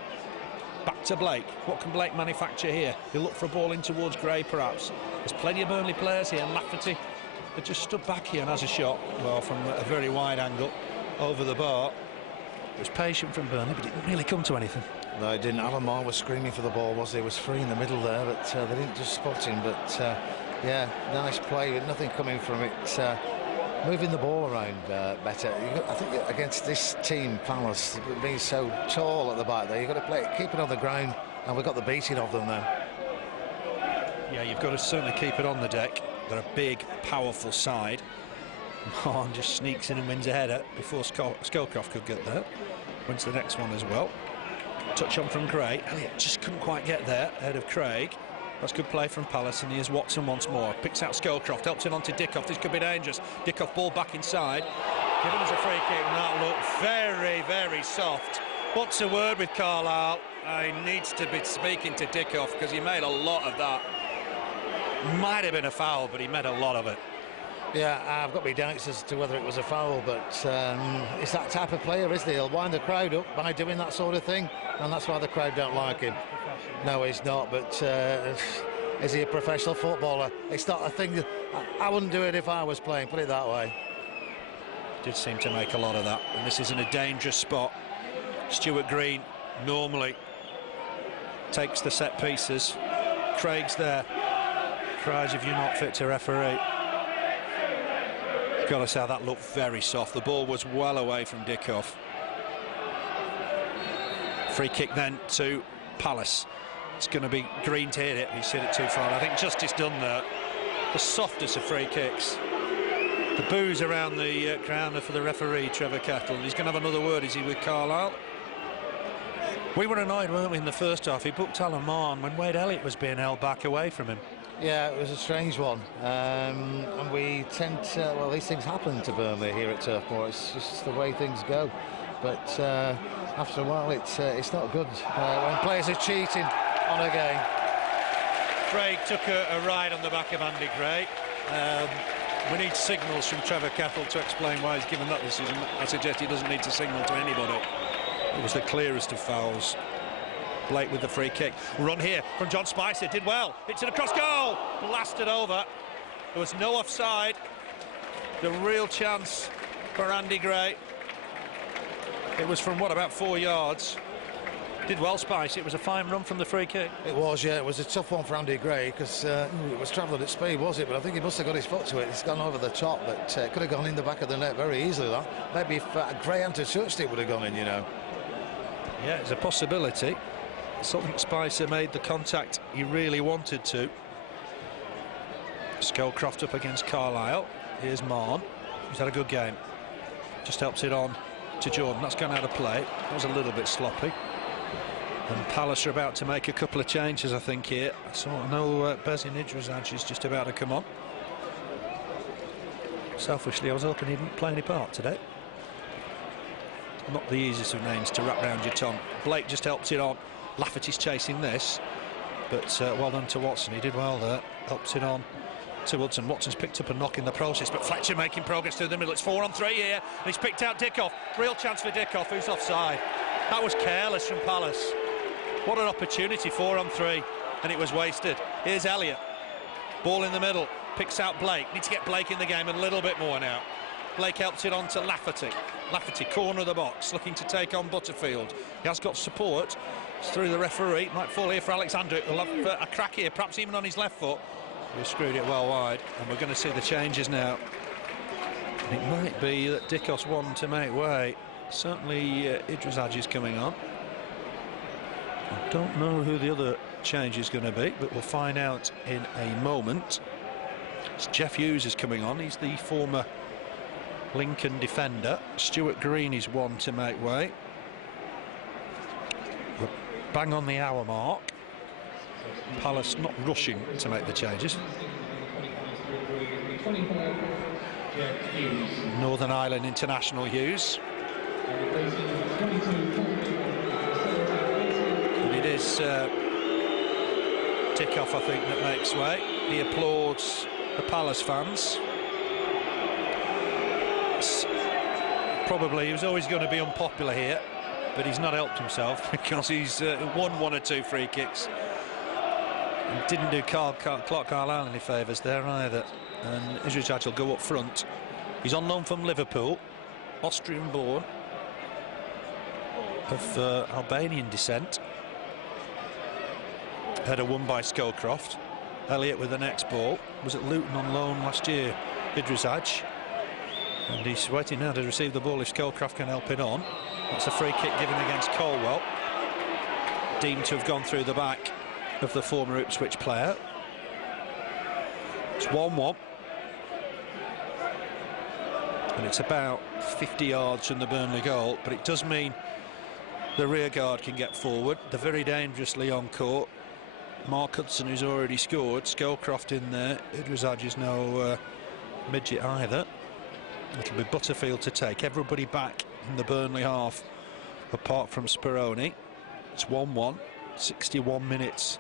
Back to Blake. What can Blake manufacture here? He'll look for a ball in towards Gray, perhaps. There's plenty of Burnley players here, and Lafferty had just stood back here and has a shot. Well, from a very wide angle over the bar. It was patient from Burnley, but it didn't really come to anything. No, he didn't. Mahon was screaming for the ball, was he? Was free in the middle there, but they didn't just spot him. But yeah, nice play, but nothing coming from it. Moving the ball around better. I think against this team, Palace, being so tall at the back there, you've got to play, keep it on the ground, and we've got the beating of them now. Yeah, you've got to certainly keep it on the deck. They're a big, powerful side. Mahon just sneaks in and wins a header before Scowcroft could get there. Wins the next one as well. Touch on from Craig. Elliott just couldn't quite get there ahead of Craig. That's good play from Palace, and here's Watson once more. Picks out Scowcroft, helps it on to Dickov. This could be dangerous. Dickov ball back inside. Giving us a free kick, and that looked very, very soft. What's a word with Carlisle? He needs to be speaking to Dickov because he made a lot of that. Might have been a foul, but he made a lot of it. Yeah, I've got my doubts as to whether it was a foul, but it's that type of player, isn't he? He'll wind the crowd up by doing that sort of thing, and that's why the crowd don't like him. No, he's not, but is he a professional footballer? It's not a thing. I wouldn't do it if I was playing, put it that way. Did seem to make a lot of that, and this is in a dangerous spot. Stuart Green normally takes the set pieces. Craig's there. Cries if you're not fit to referee. Got to say that looked very soft. The ball was well away from Dickov. Free kick then to Palace. It's going to be Green to hit it. He's hit it too far. I think justice done there. The softest of free kicks. The boos around the ground for the referee, Trevor Kettle. He's going to have another word, is he, with Carlisle? We were annoyed, weren't we, in the first half? He booked Mahon when Wade Elliott was being held back away from him. Yeah, it was a strange one, and we tend to, well, these things happen to Burnley here at Turf Moor. It's just the way things go. But after a while, it's not good when players are cheating on a game. Craig took a ride on the back of Andy Gray. We need signals from Trevor Kettle to explain why he's given that decision. I suggest he doesn't need to signal to anybody. It was the clearest of fouls. Blake with the free kick. Run here from John Spicer. Did well. It's an across goal. Blasted over. There was no offside. The real chance for Andy Gray. It was from, what, about 4 yards. Did well, Spice. It was a fine run from the free kick. It was, yeah. It was a tough one for Andy Gray because it was travelling at speed, was it? But I think he must have got his foot to it. It's gone over the top, but it could have gone in the back of the net very easily, that. Maybe if Gray hadn't touched it, would have gone in, you know. Yeah, it's a possibility. Something Spicer made the contact he really wanted to. Scowcroft up against Carlisle. Here's Mahon. He's had a good game. Just helps it on to Jordan. That's gone out of play. That was a little bit sloppy. And Palace are about to make a couple of changes, I think, here. So I know Bezin Idrisaj is just about to come on. Selfishly, I was hoping he didn't play any part today. Not the easiest of names to wrap around your tongue. Blake just helps it on. Lafferty's chasing this, but well done to Watson. He did well there. Helps it on to Hudson. Watson's picked up a knock in the process, but Fletcher making progress through the middle. It's 4 on 3 here, and he's picked out Dickov. Real chance for Dickov, who's offside. That was careless from Palace. What an opportunity, 4 on 3, and it was wasted. Here's Elliott. Ball in the middle. Picks out Blake. Need to get Blake in the game a little bit more now. Blake helps it on to Lafferty. Lafferty, corner of the box, looking to take on Butterfield. He has got support. It's through the referee. Might fall here for Alexander. He'll have a crack here, perhaps even on his left foot. He screwed it well wide, and we're going to see the changes now. And it might be that Dickov's one to make way. Certainly Idrisaj is coming on. I don't know who the other change is going to be, but we'll find out in a moment. It's Jeff Hughes is coming on. He's the former Lincoln defender. Stuart Green is one to make way. We're bang on the hour mark. Palace not rushing to make the changes. Northern Ireland international Hughes. And it is Dickov, I think, that makes way. He applauds the Palace fans. Probably he was always going to be unpopular here, but he's not helped himself because he's won 1 or 2 free kicks and didn't do Clarke Carlisle any favours there either. And Idrisaj will go up front. He's on loan from Liverpool, Austrian born. of Albanian descent. Header won by Scowcroft. Elliott with the next ball. Was at Luton on loan last year. Idrisaj. And he's waiting now to receive the ball if Scowcroft can help it on. That's a free kick given against Caldwell. Deemed to have gone through the back of the former Ipswich player. It's 1-1. And it's about 50 yards from the Burnley goal, but it does mean the rear guard can get forward. They're very dangerously on court. Mark Hudson, who's already scored. Scowcroft in there. Idrisaj is no midget either. It'll be Butterfield to take. Everybody back in the Burnley half, apart from Speroni. It's 1-1. 61 minutes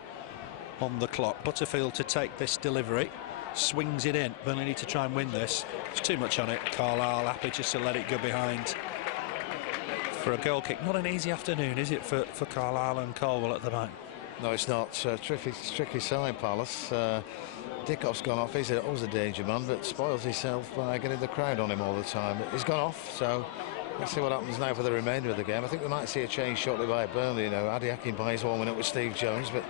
on the clock. Butterfield to take this delivery. Swings it in. Burnley need to try and win this. It's too much on it. Carlisle happy just to let it go behind for a goal kick. Not an easy afternoon, is it, for Carlisle and Caldwell at the back? No, it's not. Tricky side, Palace. Dickov's gone off. He's always a danger man, but spoils himself by getting the crowd on him all the time. He's gone off, so let's see what happens now for the remainder of the game. I think we might see a change shortly by Burnley. You know, Akinbiyi's warming up with Steve Jones, but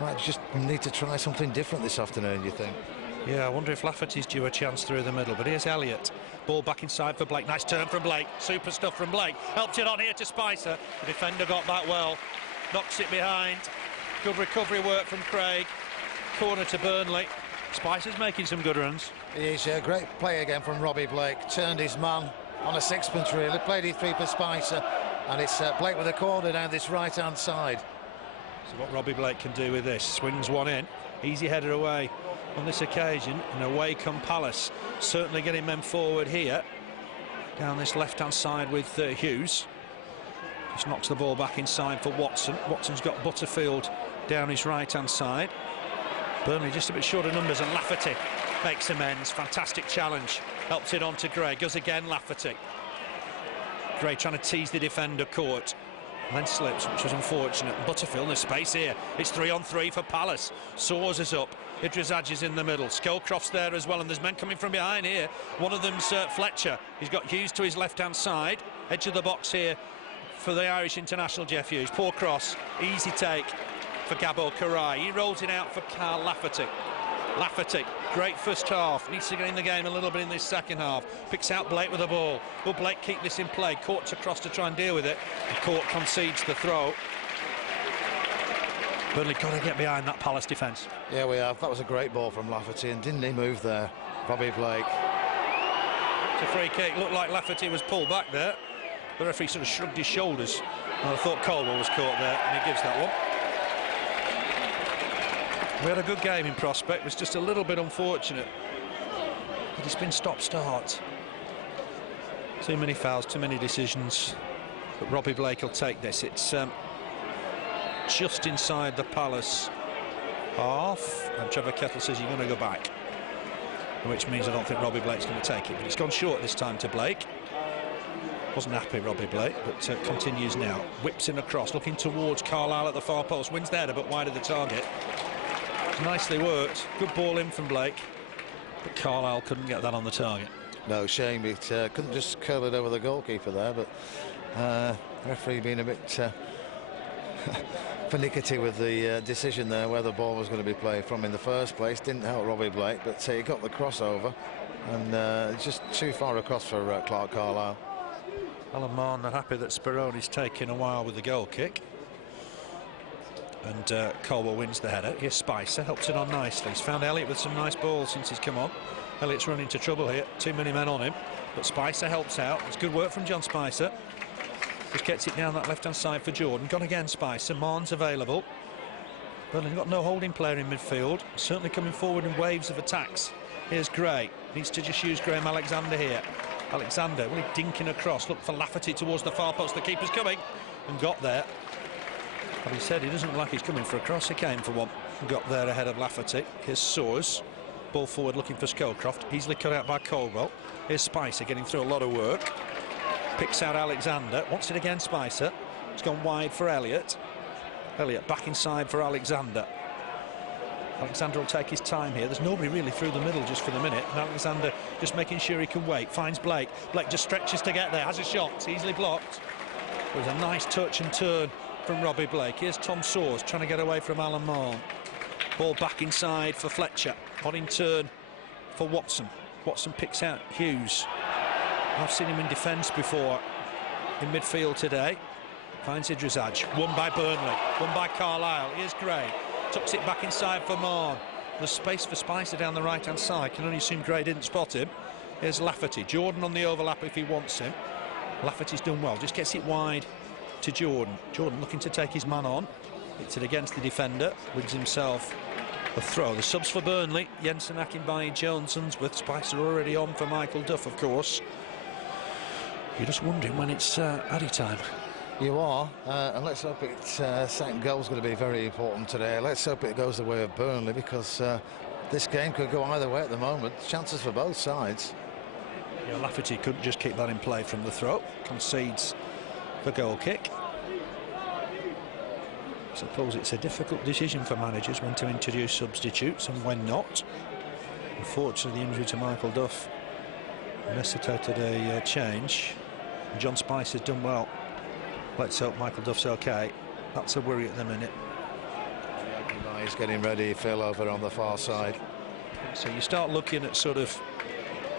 might just need to try something different this afternoon, you think? Yeah, I wonder if Lafferty's due a chance through the middle, but here's Elliott. Ball back inside for Blake. Nice turn from Blake. Super stuff from Blake. Helps it on here to Spicer. The defender got that well. Knocks it behind. Good recovery work from Craig. Corner to Burnley. Spicer's making some good runs. He's a great play again from Robbie Blake. Turned his man on a sixpence, really. Played it through for Spicer. And it's Blake with a corner down this right-hand side. So what Robbie Blake can do with this. Swings one in. Easy header away on this occasion. And away come Palace. Certainly getting men forward here. Down this left-hand side with Hughes. Just knocks the ball back inside for Watson. Watson's got Butterfield down his right-hand side. Burnley just a bit short of numbers, and Lafferty makes amends. Fantastic challenge. Helps it on to Gray. Goes again, Lafferty. Gray trying to tease the defender, Cort. And then slips, which was unfortunate. Butterfield in the space here. It's 3-on-3 for Palace. Soares is up. Idrisaj is in the middle. Scowcroft's there as well, and there's men coming from behind here. One of them's Fletcher. He's got Hughes to his left-hand side. Edge of the box here for the Irish international, Jeff Hughes. Poor cross. Easy take for Gábor Király. He rolls it out for Carl Lafferty. Lafferty, great first half. Needs to get in the game a little bit in this second half. Picks out Blake with the ball. Will Blake keep this in play? Cort's across to try and deal with it. And Cort concedes the throw. Burnley got to get behind that Palace defence. Yeah, we have. That was a great ball from Lafferty, and didn't he move there? Robbie Blake. It's a free kick. Looked like Lafferty was pulled back there. The referee sort of shrugged his shoulders. And I thought Caldwell was caught there, and he gives that one. We had a good game in prospect. It was just a little bit unfortunate that it's been stop-start. Too many fouls, too many decisions. But Robbie Blake will take this. It's just inside the Palace half, and Trevor Kettle says you're going to go back, which means I don't think Robbie Blake's going to take it. But it's gone short this time to Blake. Wasn't happy, Robbie Blake, but continues now. Whips in across, looking towards Carlisle at the far post. Wins there, but wide of the target. Nicely worked. Good ball in from Blake, but Carlisle couldn't get that on the target. No, shame. It couldn't just curl it over the goalkeeper there, but referee being a bit finicky with the decision there where the ball was going to be played from in the first place. Didn't help Robbie Blake, but he got the crossover, and just too far across for Clarke Carlisle. Alan Mahon are happy that Speroni's taken a while with the goal kick. And Caldwell wins the header. Here's Spicer, helps it on nicely. He's found Elliott with some nice balls since he's come on. Elliott's run into trouble here. Too many men on him. But Spicer helps out. It's good work from John Spicer. Just gets it down that left-hand side for Jordan. Gone again, Spicer. Mahon's available. Burnley got no holding player in midfield. Certainly coming forward in waves of attacks. Here's Gray. Needs to just use Graham Alexander here. Alexander, really dinking across. Look for Lafferty towards the far post. The keeper's coming. And got there. Having said, he doesn't look like he's coming for a cross. He came for one. Got there ahead of Lafferty. Here's Soares. Ball forward looking for Scowcroft. Easily cut out by Caldwell. Here's Spicer getting through a lot of work. Picks out Alexander. Wants it again, Spicer. It's gone wide for Elliott. Elliott back inside for Alexander. Alexander will take his time here. There's nobody really through the middle just for the minute. And Alexander just making sure he can wait. Finds Blake. Blake just stretches to get there. Has a shot. It's easily blocked. It was a nice touch and turn from Robbie Blake. Here's Tom Soares trying to get away from Alan Mahon. Ball back inside for Fletcher. On in turn for Watson. Watson picks out Hughes. I've seen him in defence before. In midfield today. Finds Idrisaj. Won by Burnley. Won by Carlisle. Here's Gray. Tucks it back inside for Mahon. There's space for Spicer down the right-hand side. Can only assume Gray didn't spot him. Here's Lafferty. Jordan on the overlap if he wants him. Lafferty's done well. Just gets it wide to Jordan. Jordan looking to take his man on. Hits it against the defender. Wins himself a throw. The subs for Burnley. Jensen, Akinbiyi, Jones, Unsworth. Spicer already on for Michael Duff, of course. You're just wondering when it's Addy time. You are, and let's hope second goal's going to be very important today. Let's hope it goes the way of Burnley, because this game could go either way at the moment. Chances for both sides. Yeah, Lafferty couldn't just keep that in play from the throw. Concedes the goal kick. I suppose it's a difficult decision for managers when to introduce substitutes and when not. Unfortunately, the injury to Michael Duff necessitated a change. John Spicer's done well. Let's hope Michael Duff's okay. That's a worry at the minute. He's getting ready, Phil, over on the far side. So you start looking at sort of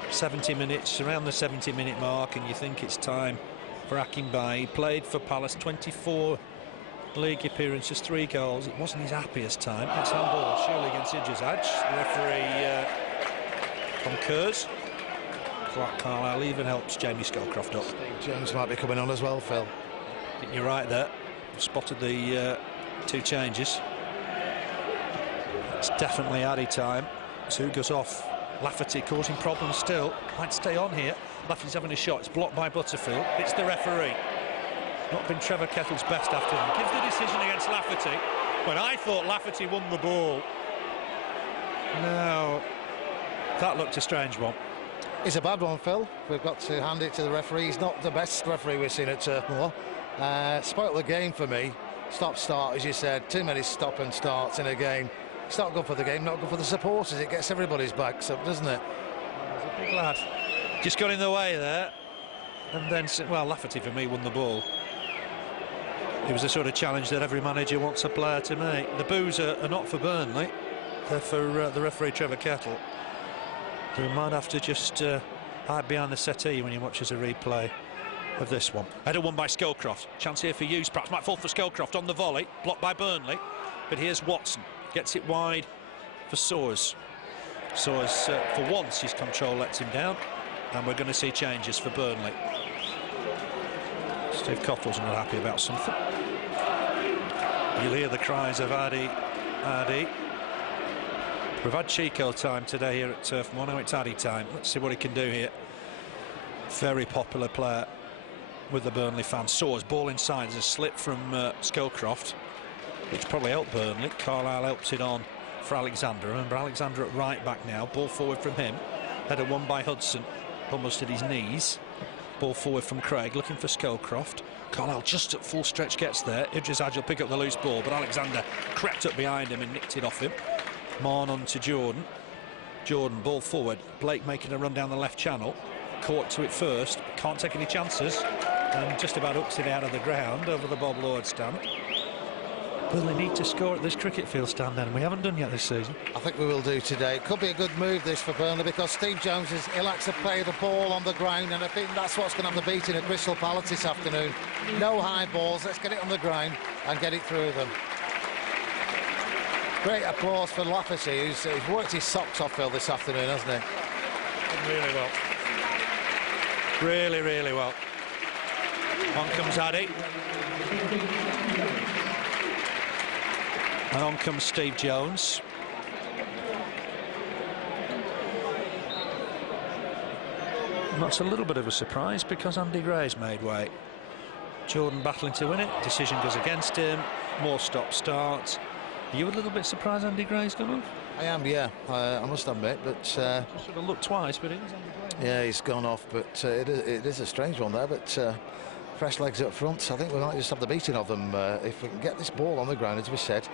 70 minutes, around the 70-minute mark, and you think it's time for Akinbiyi. He played for Palace, 24 league appearances, 3 goals. It wasn't his happiest time. It's handball, surely against Idrisaj. The referee concurs. Clarke Carlisle even helps Jamie Scowcroft up. Jones might be coming on as well, Phil. I think you're right there. Spotted the 2 changes. It's definitely Addy time. So who goes off? Lafferty causing problems still. Might stay on here. Lafferty's having a shot. It's blocked by Butterfield. It's the referee. Not been Trevor Kettle's best afternoon. Gives the decision against Lafferty when I thought Lafferty won the ball. No, that looked a strange one. It's a bad one, Phil. We've got to hand it to the referee. He's not the best referee we've seen at Turf Moor. Spoiled the game for me. Stop-start, as you said. Too many stop and starts in a game. It's not good for the game, not good for the supporters. It gets everybody's backs up, doesn't it? He's a big lad. Just got in the way there. And then, well, Lafferty for me won the ball. It was the sort of challenge that every manager wants a player to make. The boos are not for Burnley. They're for the referee, Trevor Kettle. We might have to just hide behind the settee when he watches a replay of this one. Header won by Scowcroft. Chance here for Hughes, perhaps might fall for Scowcroft on the volley. Blocked by Burnley. But here's Watson. Gets it wide for Soares. Soares, for once, his control lets him down. And we're going to see changes for Burnley. Steve Cottle's not happy about something. You'll hear the cries of Addy. We've had Chico time today here at Turf Moor. Now it's Addy time. Let's see what he can do here. Very popular player with the Burnley fans. Soares, ball inside. There's a slip from Scowcroft, which probably helped Burnley. Carlisle helps it on for Alexander. Remember, Alexander at right back now. Ball forward from him. Header won by Hudson, almost at his knees. Ball forward from Craig, looking for Scowcroft. Carlisle just at full stretch gets there. Idrisaj will pick up the loose ball, but Alexander crept up behind him and nicked it off him. Mahon on to Jordan. Jordan, ball forward. Blake making a run down the left channel. Cort to it first. Can't take any chances. And just about hooks it out of the ground over the Bob Lord stand. Burnley need to score at this cricket field stand then, and we haven't done yet this season. I think we will do today. It could be a good move this for Burnley, because Steve Jones he likes to play the ball on the ground, and I think that's what's going to have the beating at Crystal Palace this afternoon. No high balls. Let's get it on the ground and get it through them. Great applause for Lafferty, who's worked his socks off, Phil, this afternoon, hasn't he? Really well. Really, really well. On comes Addy. And on comes Steve Jones. And that's a little bit of a surprise, because Andy Gray's made way. Jordan battling to win it. Decision goes against him. More stop-starts. Are you a little bit surprised Andy Gray's gone off? I am, yeah. I must admit, but just sort of looked twice, but it is Andy Gray. Yeah, he's gone off, but it is a strange one there. But fresh legs up front. I think we might just have the beating of them if we can get this ball on the ground, as we said.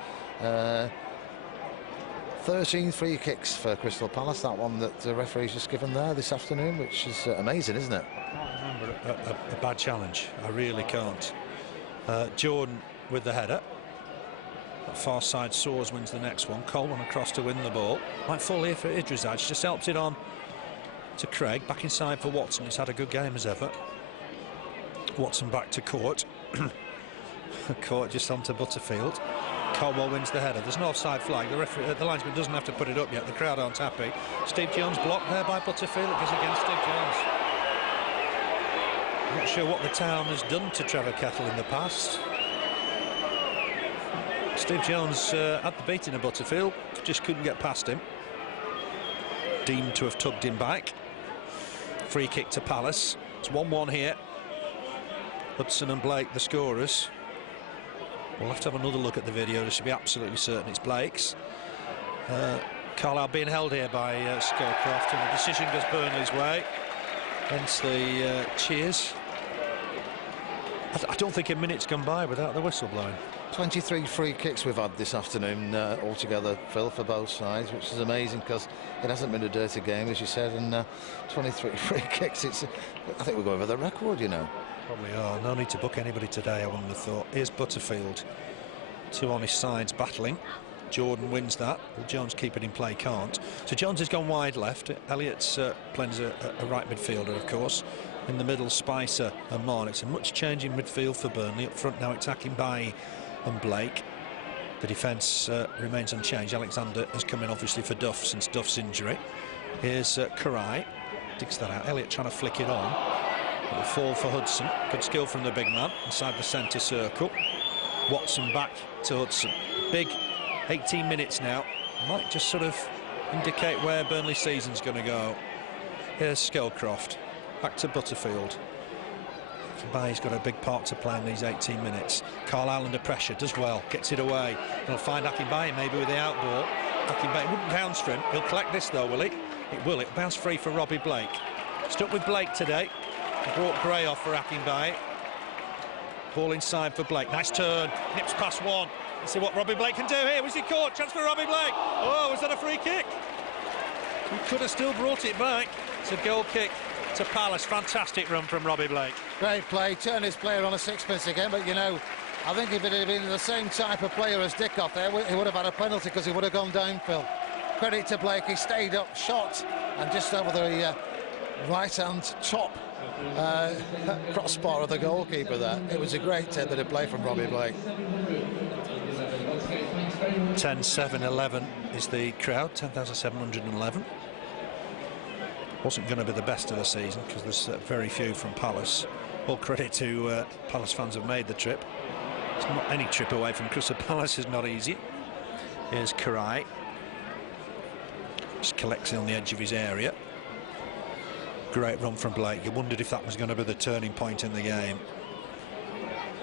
13 free kicks for Crystal Palace. That one that the referee's just given there this afternoon, which is amazing, isn't it? I can't remember a bad challenge. I really can't. Jordan with the header. That far side, Soares wins the next one. Coleman across to win the ball. Might fall here for Idrisaj. Just helps it on to Craig. Back inside for Watson. He's had a good game as ever. Watson back to Cort. Cort just onto Butterfield. Caldwell wins the header. There's no offside flag. The linesman doesn't have to put it up yet. The crowd aren't happy. Steve Jones blocked there by Butterfield. It goes against Steve Jones. I'm not sure what the town has done to Trevor Kettle in the past. Steve Jones had the beating of Butterfield, just couldn't get past him. Deemed to have tugged him back. Free kick to Palace. It's 1-1 here. Hudson and Blake the scorers. We'll have to have another look at the video just to be absolutely certain it's Blake's. Carlisle being held here by Scowcroft, and the decision goes Burnley's way. Hence the cheers. I don't think a minute's gone by without the whistle blowing. 23 free kicks we've had this afternoon altogether, Phil, for both sides, which is amazing because it hasn't been a dirty game, as you said, and 23 free kicks. I think we're going over the record, you know. Probably are. No need to book anybody today, I wouldn't have thought. Here's Butterfield. Two on his sides battling. Jordan wins that. Well, Jones keep it in play, can't. So Jones has gone wide left. Elliott's playing as a right midfielder, of course. In the middle, Spicer and Mahon. It's a much changing midfield for Burnley. Up front now, it's Akinbiyi and Blake. The defence remains unchanged. Alexander has come in obviously for Duff since Duff's injury. Here's Király. Digs that out. Elliott trying to flick it on. It'll fall for Hudson. Good skill from the big man inside the centre circle. Watson back to Hudson. Big 18 minutes now. Might just sort of indicate where Burnley season's going to go. Here's Scowcroft. Back to Butterfield. Akinbiyi's got a big part to play in these 18 minutes. Carlisle under pressure, does well, gets it away. He'll find Akinbiyi maybe with the out ball. Akinbiyi wouldn't bounce for him. He'll collect this though, will he? It will. It'll bounce free for Robbie Blake. Stuck with Blake today. Brought Gray off for Akinbiyi. Ball inside for Blake. Nice turn. Nips past one. Let's see what Robbie Blake can do here. Was he caught? Chance for Robbie Blake. Oh, was that a free kick? He could have still brought it back. It's a goal kick to Palace. Fantastic run from Robbie Blake. Great play. Turned his player on a sixpence again, but you know, I think if it had been the same type of player as Dickov there, he would have had a penalty because he would have gone down, Phil. Credit to Blake. He stayed up, shot, and just over the right-hand top crossbar of the goalkeeper there. It was a great bit of play from Robbie Blake. 10,711 is the crowd, 10,711. Wasn't going to be the best of the season because there's very few from Palace. All credit to Palace fans who've made the trip. It's not any trip away from Crystal Palace is not easy. Here's Király. Just collects it on the edge of his area. Great run from Blake. You wondered if that was going to be the turning point in the game.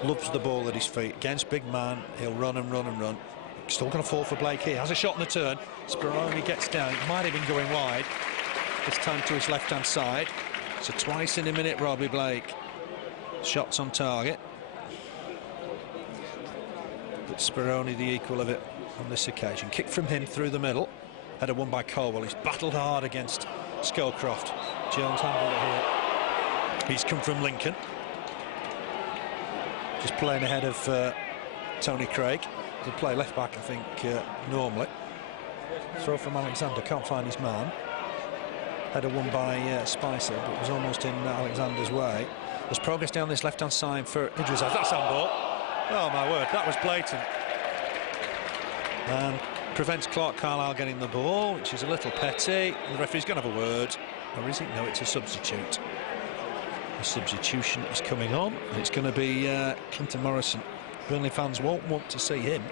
Loves the ball at his feet. Against big man, he'll run and run and run. Still going to fall for Blake here. Has a shot in the turn. Speroni gets down. It might have been going wide. This time to his left-hand side. So twice in a minute, Robbie Blake. Shots on target. But Speroni the equal of it on this occasion. Kick from him through the middle. Header won by Caldwell. He's battled hard against Scowcroft. Jones handled it here. He's come from Lincoln. Just playing ahead of Tony Craig. He'll play left back, I think, normally. Throw from Alexander, can't find his man. Header won by Spicer, but was almost in Alexander's way. There's progress down this left-hand side for Idris. That's on ball. Oh my word, that was blatant. And prevents Clarke Carlisle getting the ball, which is a little petty. The referee's going to have a word. Or is it? No, it's a substitute. A substitution is coming on, and it's going to be Clinton Morrison. Burnley fans won't want to see him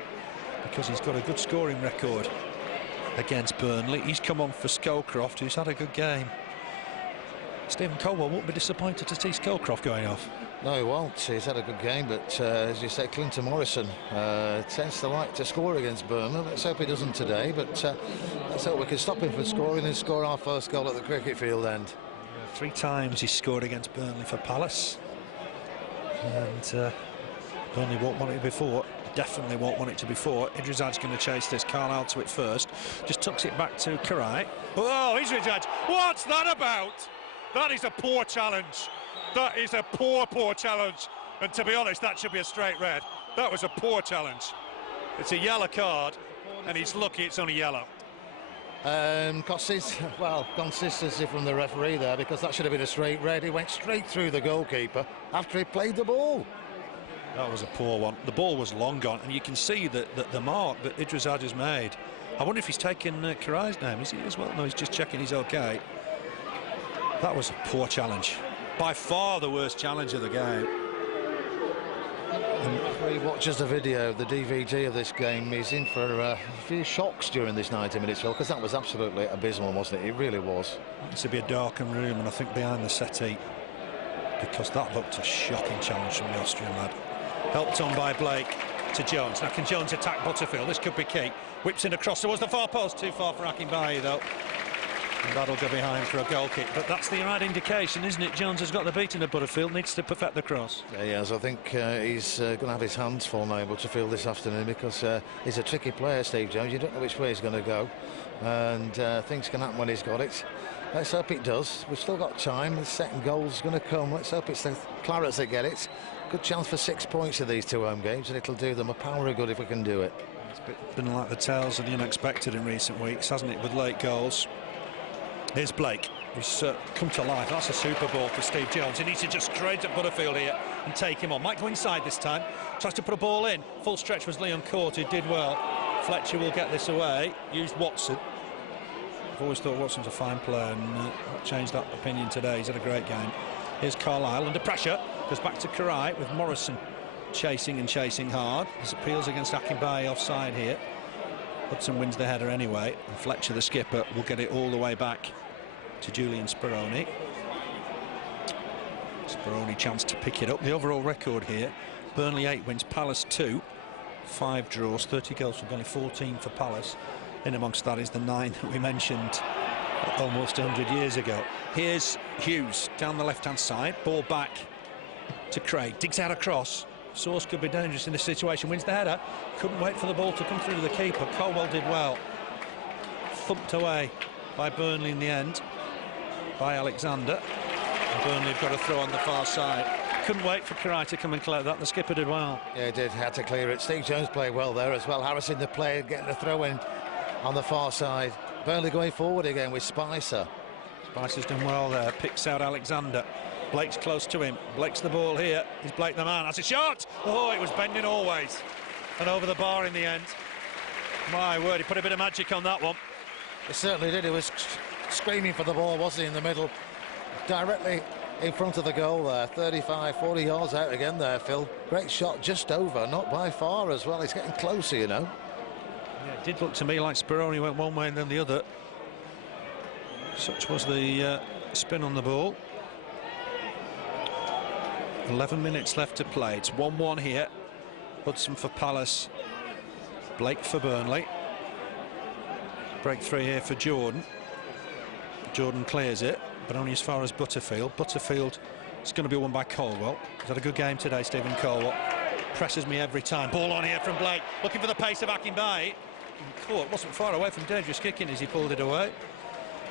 because he's got a good scoring record against Burnley. He's come on for Scowcroft, who's had a good game. Stephen Caldwell won't be disappointed to see Scowcroft going off. No, he won't. He's had a good game, but as you say, Clinton Morrison tends to like to score against Burnley. Let's hope he doesn't today, but let's hope we can stop him from scoring and score our first goal at the cricket field end. 3 times he's scored against Burnley for Palace, and Burnley won't want it before. Definitely won't want it to be 4. Idrisaj's going to chase this. Carlisle to it first. Just tucks it back to Király. Oh, Idrisaj! What's that about? That is a poor challenge. That is a poor challenge. And to be honest, that should be a straight red. That was a poor challenge. It's a yellow card, and he's lucky it's only yellow. Consistency from the referee there, because that should have been a straight red. He went straight through the goalkeeper after he played the ball. That was a poor one. The ball was long gone, and you can see that the mark that Idris Hadja's made. I wonder if he's taken Király's name. Is he as well? No, he's just checking he's okay. That was a poor challenge. By far the worst challenge of the game. If he watches the video, the DVD of this game, he's in for a few shocks during this 90 minutes, Phil, because that was absolutely abysmal, wasn't it? It really was. It's to be a darkened room, and I think behind the settee, because that looked a shocking challenge from the Austrian lad. Helped on by Blake to Jones. Now can Jones attack Butterfield? This could be key. Whips it across towards the far post. Too far for Akinbiyi, though. And that'll go behind for a goal kick. But that's the right indication, isn't it? Jones has got the beating of Butterfield, needs to perfect the cross. Yeah, he has. I think he's going to have his hands full now, Butterfield, this afternoon, because he's a tricky player, Steve Jones. You don't know which way he's going to go. And things can happen when he's got it. Let's hope it does. We've still got time. The second goal's going to come. Let's hope it's the Clarets that get it. Good chance for 6 points of these 2 home games, and it'll do them a power of good if we can do it. It's been like the tales of the unexpected in recent weeks, hasn't it, with late goals. Here's Blake, who's come to life. That's a super ball for Steve Jones. He needs to just straight at Butterfield here and take him on. Might go inside this time. Tries to put a ball in. Full stretch was Leon Cort, who did well. Fletcher will get this away. Used Watson. I've always thought Watson's a fine player, and changed that opinion today. He's had a great game. Here's Carlisle under pressure. Goes back to Király with Morrison chasing and chasing hard. His appeals against Akinbiyi offside here. Hudson wins the header anyway, and Fletcher, the skipper, will get it all the way back to Julián Speroni. Speroni chance to pick it up. The overall record here: Burnley 8 wins, Palace 2, 5 draws, 30 goals for Burnley, 14 for Palace. In amongst that is the 9 that we mentioned almost 100 years ago. Here's Hughes down the left-hand side, ball back to Craig, digs out across. Soares could be dangerous in this situation, wins the header. Couldn't wait for the ball to come through to the keeper. Caldwell did well. Thumped away by Burnley in the end, by Alexander. And Burnley have got a throw on the far side. Couldn't wait for Király to come and collect that. The skipper did well. Yeah, he did. Had to clear it. Steve Jones played well there as well. Harrison, the player, getting the throw in on the far side. Burnley going forward again with Spicer. Spicer's done well there. Picks out Alexander. Blake's close to him. Blake's the ball here. Is Blake the man? That's a shot! Oh, it was bending always. And over the bar in the end. My word, he put a bit of magic on that one. He certainly did. He was screaming for the ball, wasn't he, in the middle? Directly in front of the goal there. 35, 40 yards out again there, Phil. Great shot, just over, not by far as well. He's getting closer, you know. Yeah, it did look to me like Speroni went one way and then the other. Such was the spin on the ball. 11 minutes left to play. It's 1-1 here. Hudson for Palace, Blake for Burnley. Breakthrough here for Jordan. Jordan clears it, but only as far as Butterfield. Butterfield is going to be won by Caldwell. He's had a good game today, Stephen Caldwell. Presses me every time. Ball on here from Blake, looking for the pace of Akinbiyi. Cort wasn't far away from dangerous kicking as he pulled it away.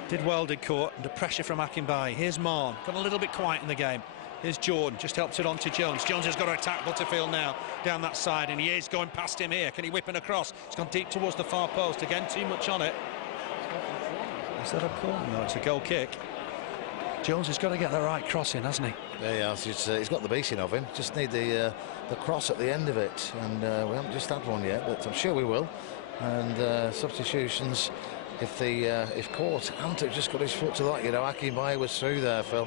Did well, did Cort, under pressure from Akinbiyi. Here's Mahon, got a little bit quiet in the game. Here's Jordan, just helps it on to Jones. Jones has got to attack Butterfield now down that side, and he is going past him here. Can he whip it across? It's gone deep towards the far post. Again, too much on it. Is that a corner? No, it's a goal kick. Jones has got to get the right cross in, hasn't he? Yeah, he has. He's got the beating of him. Just need the cross at the end of it, and we haven't just had one yet, but I'm sure we will. And substitutions, if Cort hadn't have just got his foot to that, you know, Akinbiyi was through there, Phil.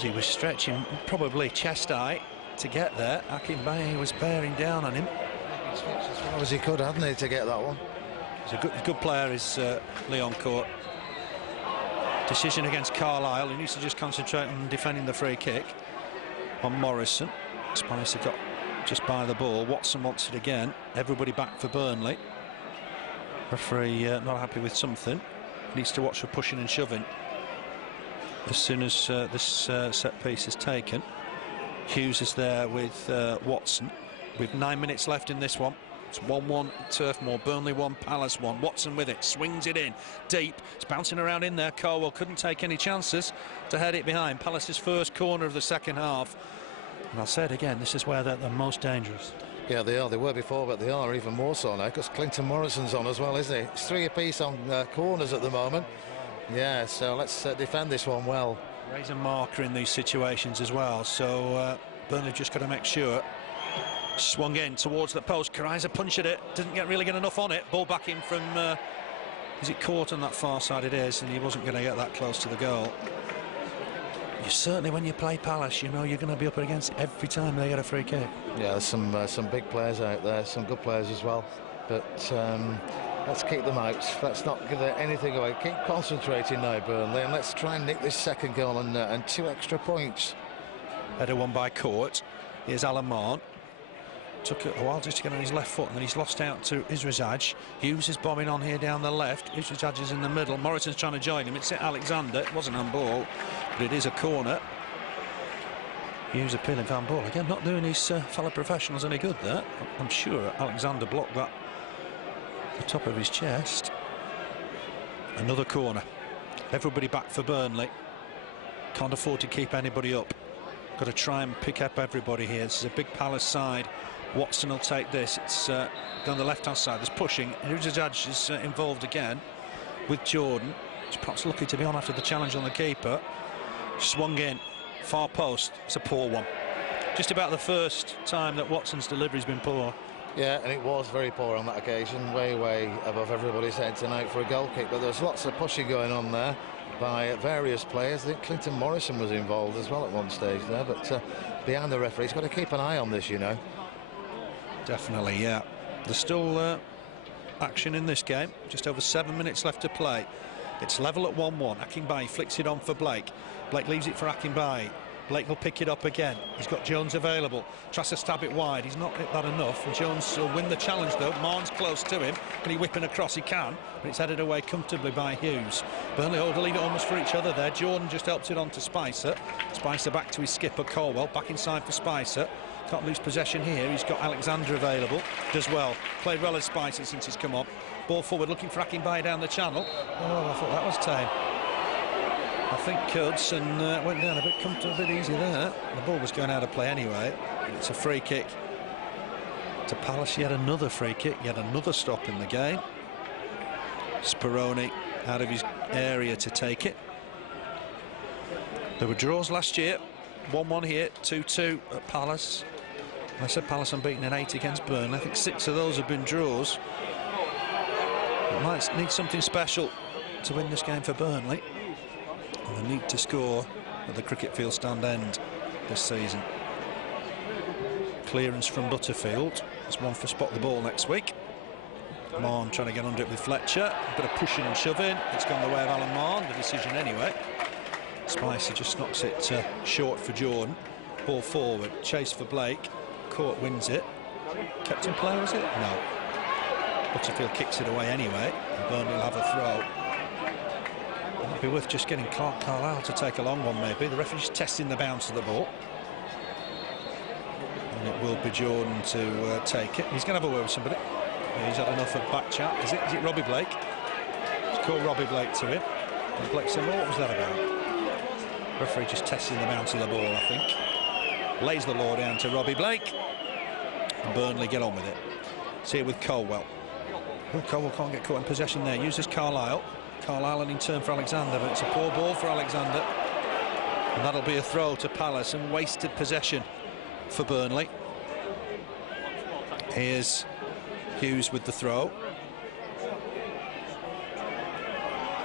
He was stretching probably chest high to get there. Akinbiyi was bearing down on him. As far as he could, hadn't he, to get that one? He's a good player, is Leon Cort. Decision against Carlisle. He needs to just concentrate on defending the free kick on Morrison. Spicer got just by the ball. Watson wants it again. Everybody back for Burnley. Referee not happy with something. Needs to watch for pushing and shoving as soon as this set piece is taken. Hughes is there with Watson. With 9 minutes left in this one. It's 1-1 Turf Moor. Burnley 1, Palace 1. Watson with it, swings it in deep. It's bouncing around in there. Caldwell couldn't take any chances to head it behind. Palace's first corner of the second half. And I'll say it again, this is where they're the most dangerous. Yeah, they are. They were before, but they are even more so now because Clinton Morrison's on as well, isn't he? It's 3 apiece on corners at the moment. Yeah, so let's defend this one well. Raise a marker in these situations as well, so Burnley just got to make sure. Swung in towards the post. Király punch at it, didn't really get enough on it. Ball back in from is it Cort on that far side? It is, and he wasn't going to get that close to the goal. You certainly, when you play Palace, you know you're going to be up against it every time they get a free kick. Yeah, there's some big players out there, some good players as well, but let's keep them out. Let's not give anything away. Keep concentrating now, Burnley, and let's try and nick this second goal and 2 extra points. Header won by Cort. Here's Mahon. Took a while just to get on his left foot, and then he's lost out to Izrazaj. Hughes is bombing on here down the left. Izrazaj is in the middle. Morrison's trying to join him. It's Alexander. It wasn't on ball, but it is a corner. Hughes appealing for on ball again, not doing his fellow professionals any good there. I'm sure Alexander blocked that at the top of his chest. Another corner. Everybody back for Burnley. Can't afford to keep anybody up. Got to try and pick up everybody here. This is a big Palace side. Watson will take this. It's down the left-hand side. There's pushing. Izrazaj is involved again with Jordan. He's perhaps lucky to be on after the challenge on the keeper. Swung in. Far post. It's a poor one. Just about the first time that Watson's delivery's been poor. Yeah, and it was very poor on that occasion. Way above everybody's head tonight for a goal kick. But there's lots of pushing going on there by various players. I think Clinton Morrison was involved as well at one stage there, but behind the referee, he's got to keep an eye on this, you know. Definitely, yeah. There's still action in this game. Just over 7 minutes left to play. It's level at 1-1. Akinbiyi flicks it on for Blake. Blake leaves it for Akinbiyi. Blake will pick it up again. He's got Jones available. Tries to stab it wide. He's not hit that enough. And Jones will win the challenge though. Mahon's close to him. Can he whip it across? He can. But it's headed away comfortably by Hughes. Burnley hold to leave it almost for each other there. Jordan just helps it on to Spicer. Spicer back to his skipper Caldwell. Back inside for Spicer. Can't lose possession here. He's got Alexander available. Does well. Played well as Spicer since he's come on. Ball forward looking for Akinbiyi down the channel. Oh, I thought that was tame. I think Hudson went down a bit comfortable, a bit easy there. The ball was going out of play anyway. It's a free kick to Palace. Yet another free kick, yet another stop in the game. Speroni out of his area to take it. There were draws last year. 1-1 here, 2-2 at Palace. I said Palace unbeaten in 8 against Burnley. I think 6 of those have been draws. It might need something special to win this game for Burnley. And they need to score at the cricket field stand end this season. Clearance from Butterfield. There's one for spot the ball next week. Mahon trying to get under it with Fletcher. A bit of pushing and shoving. It's gone the way of Mahon, the decision anyway. Spicer just knocks it short for Jordan. Ball forward. Chase for Blake. Cort wins it. Kept in play, was it? No. Butterfield kicks it away anyway. And Burnley will have a throw. It might be worth just getting Carlisle to take a long one, maybe. The referee's testing the bounce of the ball. And it will be Jordan to take it. He's going to have a word with somebody. He's had enough of back chat. Is it Robbie Blake? It's called Robbie Blake to him. And Blake said, well, what was that about? Referee just testing the bounce of the ball, I think. Lays the law down to Robbie Blake. And Burnley get on with it. See it with Caldwell. Oh, Caldwell can't get caught in possession there. Uses Carlisle. Carlisle in turn for Alexander, but it's a poor ball for Alexander. And that'll be a throw to Palace and wasted possession for Burnley. Here's Hughes with the throw.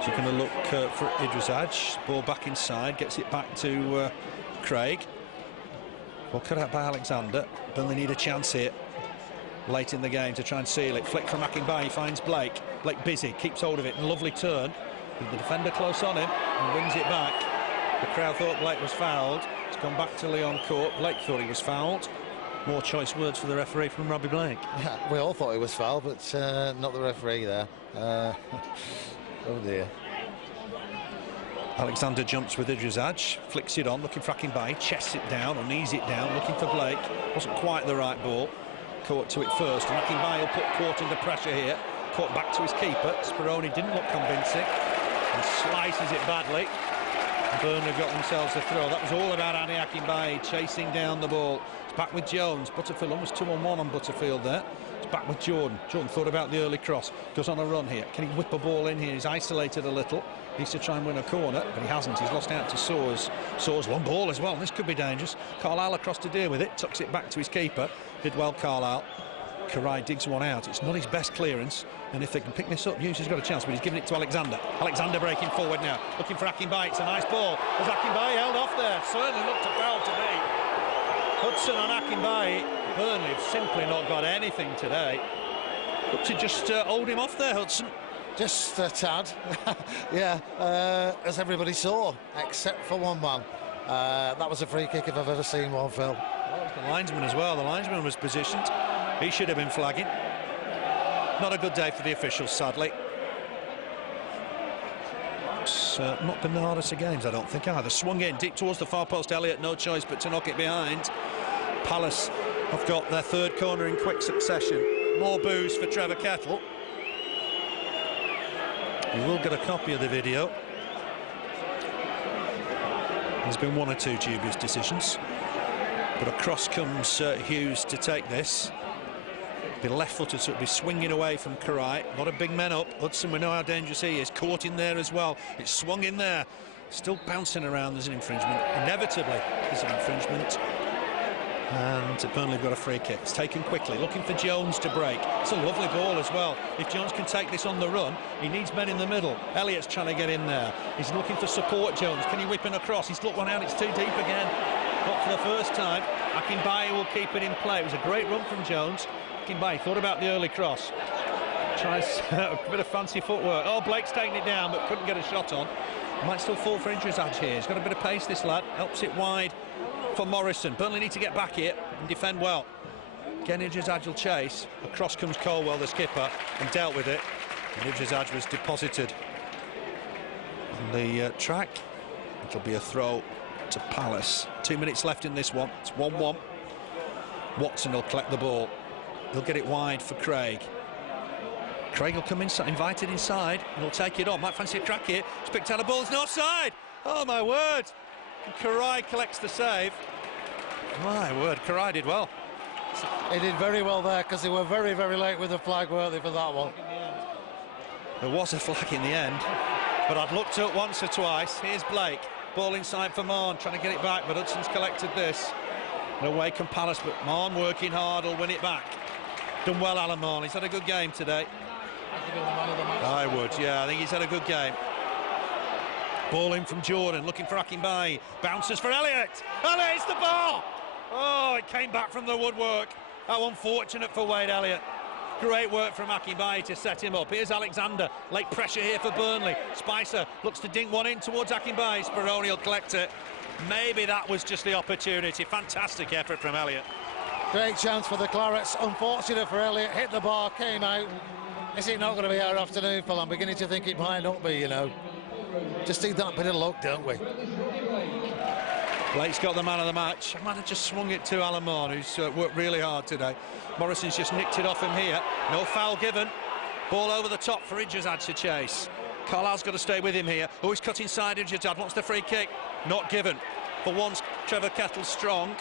So you're going to look for Izrazaj. Ball back inside, gets it back to Craig. Well, cut out by Alexander. Burnley need a chance here late in the game to try and seal it. Flick from Akinbiyi, finds Blake. Blake busy, keeps hold of it, and lovely turn. With the defender close on him, and wins it back. The crowd thought Blake was fouled. It's gone back to Leon Cort. Blake thought he was fouled. More choice words for the referee from Robbie Blake. Yeah, we all thought he was fouled, but not the referee there. Oh dear. Alexander jumps with Izrazaj, flicks it on, looking for Akinbiyi, chests it down or knees it down, looking for Blake. Wasn't quite the right ball. Cort to it first, and Akinbiyi will put Cort under pressure here. Cort back to his keeper. Speroni didn't look convincing and slices it badly. Burnley have got themselves a throw. That was all about Akinbiyi chasing down the ball. It's back with Jones. Butterfield almost 2-on-1 on Butterfield there. It's back with Jordan. Jordan thought about the early cross. Goes on a run here. Can he whip a ball in here? He's isolated a little. Needs to try and win a corner, but he hasn't. He's lost out to Soares. Soares, long ball as well. This could be dangerous. Carlisle across to deal with it. Tucks it back to his keeper. Did well, Carlisle. Király digs one out. It's not his best clearance, and if they can pick this up, Hughes has got a chance, but he's giving it to Alexander. Alexander breaking forward now, looking for Akinbiyi. It's a nice ball. Has Akinbiyi held off there? Certainly looked a foul to me. Hudson on Akinbiyi. Burnley have simply not got anything today. But to just hold him off there, Hudson. Just a tad. Yeah, as everybody saw, except for one man. That was a free kick if I've ever seen one, Phil. Well, it was the linesman as well. The linesman was positioned. He should have been flagging. Not a good day for the officials, sadly. It's not been the hardest of games, I don't think, either. Swung in deep towards the far post. Elliott, no choice but to knock it behind. Palace have got their third corner in quick succession. More boos for Trevor Kettle. You will get a copy of the video. There's been one or two dubious decisions, but across comes Hughes to take this. Be left-footed, so it'll be swinging away from Király. A lot of big men up. Hudson, we know how dangerous he is. Caught in there as well. It's swung in there. Still bouncing around. There's an infringement. Inevitably, there's an infringement. And Burnley have got a free kick. It's taken quickly, looking for Jones to break. It's a lovely ball as well. If Jones can take this on the run, he needs men in the middle. Elliott's trying to get in there. He's looking for support, Jones. Can he whip in across? He's looked one out. It's too deep again. Not for the first time. Akinbiyi will keep it in play. It was a great run from Jones. Akinbiyi thought about the early cross. Tries a bit of fancy footwork. Oh, Blake's taking it down, but couldn't get a shot on. Might still fall for injuries edge here. He's got a bit of pace, this lad. Helps it wide for Morrison. Burnley need to get back here and defend well. Again, Idris will chase. Across comes Caldwell, the skipper, and dealt with it. And Idris was deposited on the track. It'll be a throw to Palace. 2 minutes left in this one. It's 1-1. Watson will collect the ball. He'll get it wide for Craig. Craig will come inside, invited inside, and he'll take it on. Might fancy a crack here. He's picked out a ball. It's no offside. Oh, my word. And Király collects the save. My word, Király did well. He did very well there, because they were very, very late with the flag, weren't they, for that one? There was a flag in the end, but I'd looked up once or twice. Here's Blake. Ball inside for Mahon, trying to get it back, but Hudson's collected this. And away come Palace, but Mahon working hard, will win it back. Done well, Alan Mahon. He's had a good game today. I would, yeah. I think he's had a good game. Ball in from Jordan, looking for Akinbiyi. Bounces for Elliott. Elliott hits the bar. Oh, it came back from the woodwork. How unfortunate for Wade Elliott. Great work from Akinbiyi to set him up. Here's Alexander. Late pressure here for Burnley. Spicer looks to dink one in towards Akinbiyi. Speroni will collect it. Maybe that was just the opportunity. Fantastic effort from Elliott. Great chance for the Clarets. Unfortunate for Elliott. Hit the bar, came out. Is it not going to be our afternoon, Phil? I'm beginning to think it might not be, you know. Just need that bit of luck, don't we? Blake's got the man of the match. I might have just swung it to Alan Mahon, who's worked really hard today. Morrison's just nicked it off him here. No foul given. Ball over the top for Idrisad to chase. Carlisle's got to stay with him here. Oh, he's cut inside. Idrisad wants the free kick. Not given. For once, Trevor Kettle's strong.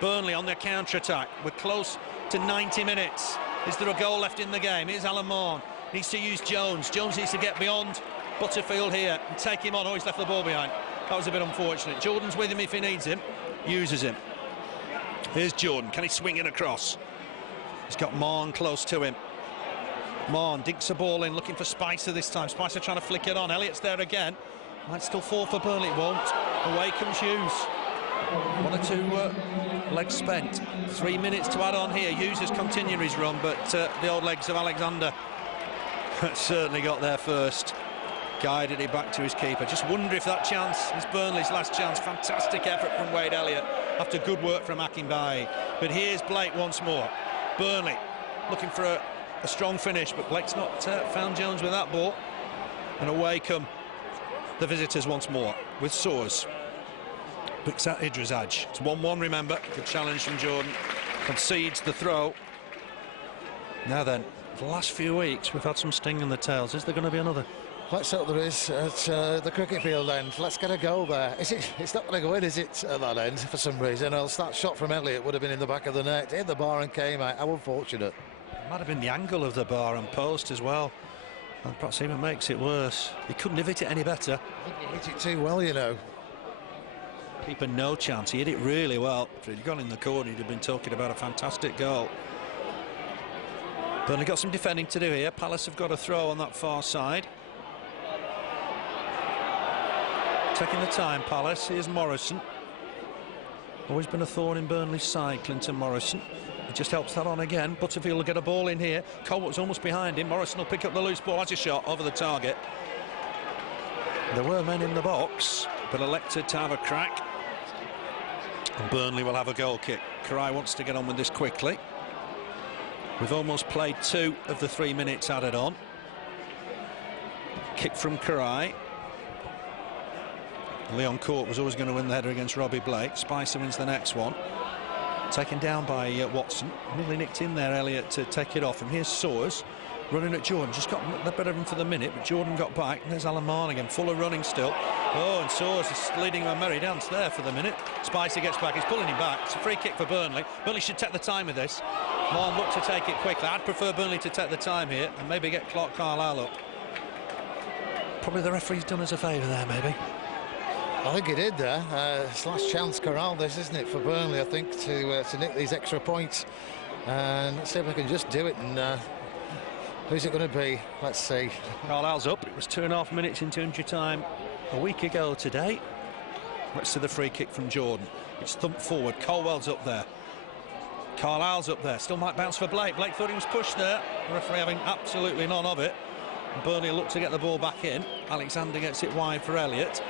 Burnley on their counter-attack. We're close to 90 minutes. Is there a goal left in the game? Here's Alan Mahon. Needs to use Jones. Jones needs to get beyond Butterfield here and take him on. Oh, he's left the ball behind. That was a bit unfortunate. Jordan's with him if he needs him. Uses him. Here's Jordan. Can he swing it across? He's got Mahon close to him. Mahon dinks a ball in, looking for Spicer this time. Spicer trying to flick it on. Elliott's there again. Might still fall for Burnley. It won't. Away comes Hughes. 1 or 2 legs spent. 3 minutes to add on here. Hughes has continued his run, but the old legs of Alexander certainly got there first. Guided it back to his keeper. Just wonder if that chance is Burnley's last chance. Fantastic effort from Wade Elliott after good work from Akinbiyi. But here's Blake once more. Burnley looking for a strong finish, but Blake's not found Jones with that ball. And away come the visitors once more with Soares. Picks out Idrisad. It's 1-1, remember. Good challenge from Jordan. Concedes the throw. Now then, the last few weeks we've had some sting in the tails. Is there going to be another? Let's hope there is at the cricket field end. Let's get a goal there. It's not going to go in, is it, at that end, for some reason? Else that shot from Elliott would have been in the back of the net. Hit the bar and came out. How unfortunate. Might have been the angle of the bar and post as well. And perhaps even makes it worse. He couldn't have hit it any better. I think he hit it too well, you know. Keeper no chance. He hit it really well. If he'd gone in the corner, he'd have been talking about a fantastic goal. Burnley got some defending to do here. Palace have got a throw on that far side. Taking the time, Palace. Here's Morrison. Always been a thorn in Burnley's side, Clinton Morrison. He just helps that on again. Butterfield will get a ball in here. Caldwell's almost behind him. Morrison will pick up the loose ball. Has a shot over the target. There were men in the box, but elected to have a crack. And Burnley will have a goal kick. Király wants to get on with this quickly. We've almost played 2 of the 3 minutes added on. Kick from Király. Cort was always going to win the header against Robbie Blake. Spicer wins the next one. Taken down by Watson. Nearly nicked in there, Elliott, to take it off. And here's Soares running at Jordan. Just got the better of him for the minute, but Jordan got back. And there's Mahon again, full of running still. Oh, and Soares is leading a merry dance there for the minute. Spicer gets back. He's pulling him back. It's a free kick for Burnley. Burnley should take the time with this. Mahon look to take it quickly. I'd prefer Burnley to take the time here and maybe get Clarke Carlisle up. Probably the referee's done us a favour there, maybe. I think he did there. It's last chance corral this, isn't it, for Burnley, I think, to nick these extra points. And let's see if we can just do it. And who's it going to be? Let's see. Carlisle's up. It was 2.5 minutes into injury time a week ago today. Let's see the free kick from Jordan. It's thumped forward. Caldwell's up there. Carlisle's up there. Still might bounce for Blake. Blake thought he was pushed there. The referee having absolutely none of it. And Burnley look to get the ball back in. Alexander gets it wide for Elliott.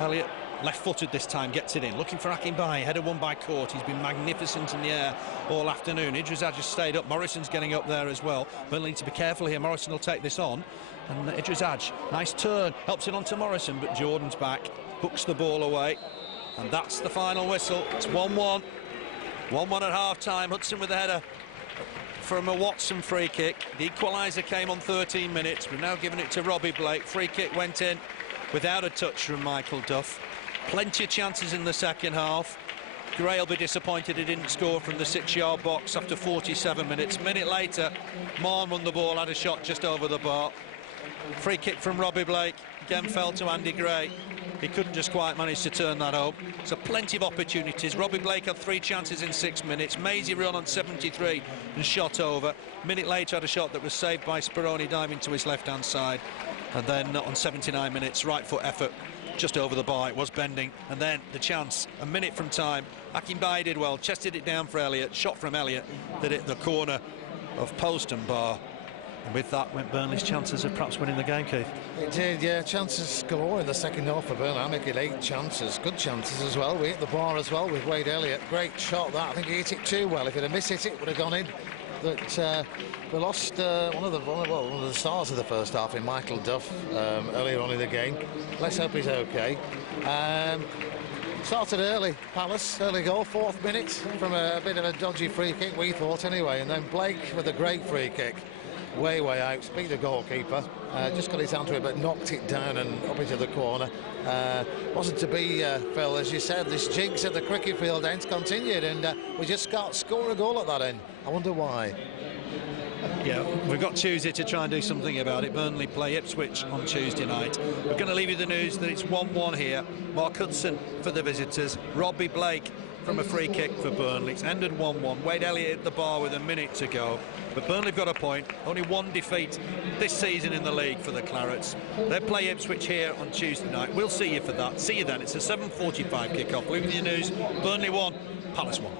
Elliott, left-footed this time, gets it in. Looking for Akinbiyi, header won by Cort. He's been magnificent in the air all afternoon. Idrisaj has stayed up. Morrison's getting up there as well. Burnley need to be careful here. Morrison will take this on. And Idrisaj, nice turn, helps it on to Morrison, but Jordan's back, hooks the ball away. And that's the final whistle. It's 1-1. 1-1 at half-time. Hudson with the header from a Watson free kick. The equaliser came on 13 minutes. We've now given it to Robbie Blake. Free kick went in without a touch from Michael Duff. Plenty of chances in the second half. Gray will be disappointed he didn't score from the 6-yard box after 47 minutes. A minute later, Mahon won the ball, had a shot just over the bar. Free kick from Robbie Blake, again fell to Andy Gray. He couldn't just quite manage to turn that home. So plenty of opportunities. Robbie Blake had 3 chances in 6 minutes. Maisie run on 73 and shot over. A minute later had a shot that was saved by Speroni diving to his left-hand side. And then on 79 minutes, right foot effort just over the bar. It was bending. And then the chance, a minute from time. Akinbiyi did well, chested it down for Elliott. Shot from Elliott that hit the corner of post and bar. And with that went Burnley's chances of perhaps winning the game, Keith. It did, yeah. Chances galore in the second half for Burnley. I make it 8 chances. Good chances as well. We hit the bar as well with Wade Elliott. Great shot that. I think he hit it too well. If he'd have missed it, it would have gone in. But we lost one of the stars of the first half in Michael Duff earlier on in the game. Let's hope he's okay. Started early, Palace, early goal, 4th minute from a bit of a dodgy free kick, we thought anyway, and then Blake with a great free kick. Way out, beat the goalkeeper, just got his hand to it but knocked it down and up into the corner. Wasn't to be, Phil, as you said. This jinx at the cricket field ends continued, and we just can't score a goal at that end. I wonder why. Yeah, we've got Tuesday to try and do something about it. Burnley play Ipswich on Tuesday night. We're going to leave you the news that it's 1-1 here. Mark Hudson for the visitors. Robbie Blake from a free kick for Burnley. It's ended 1-1. Wade Elliott at the bar with a minute to go. But Burnley have got a point. Only 1 defeat this season in the league for the Clarets. They play Ipswich here on Tuesday night. We'll see you for that. See you then. It's a 7:45 kick-off. Leaving you the news. Burnley 1, Palace 1.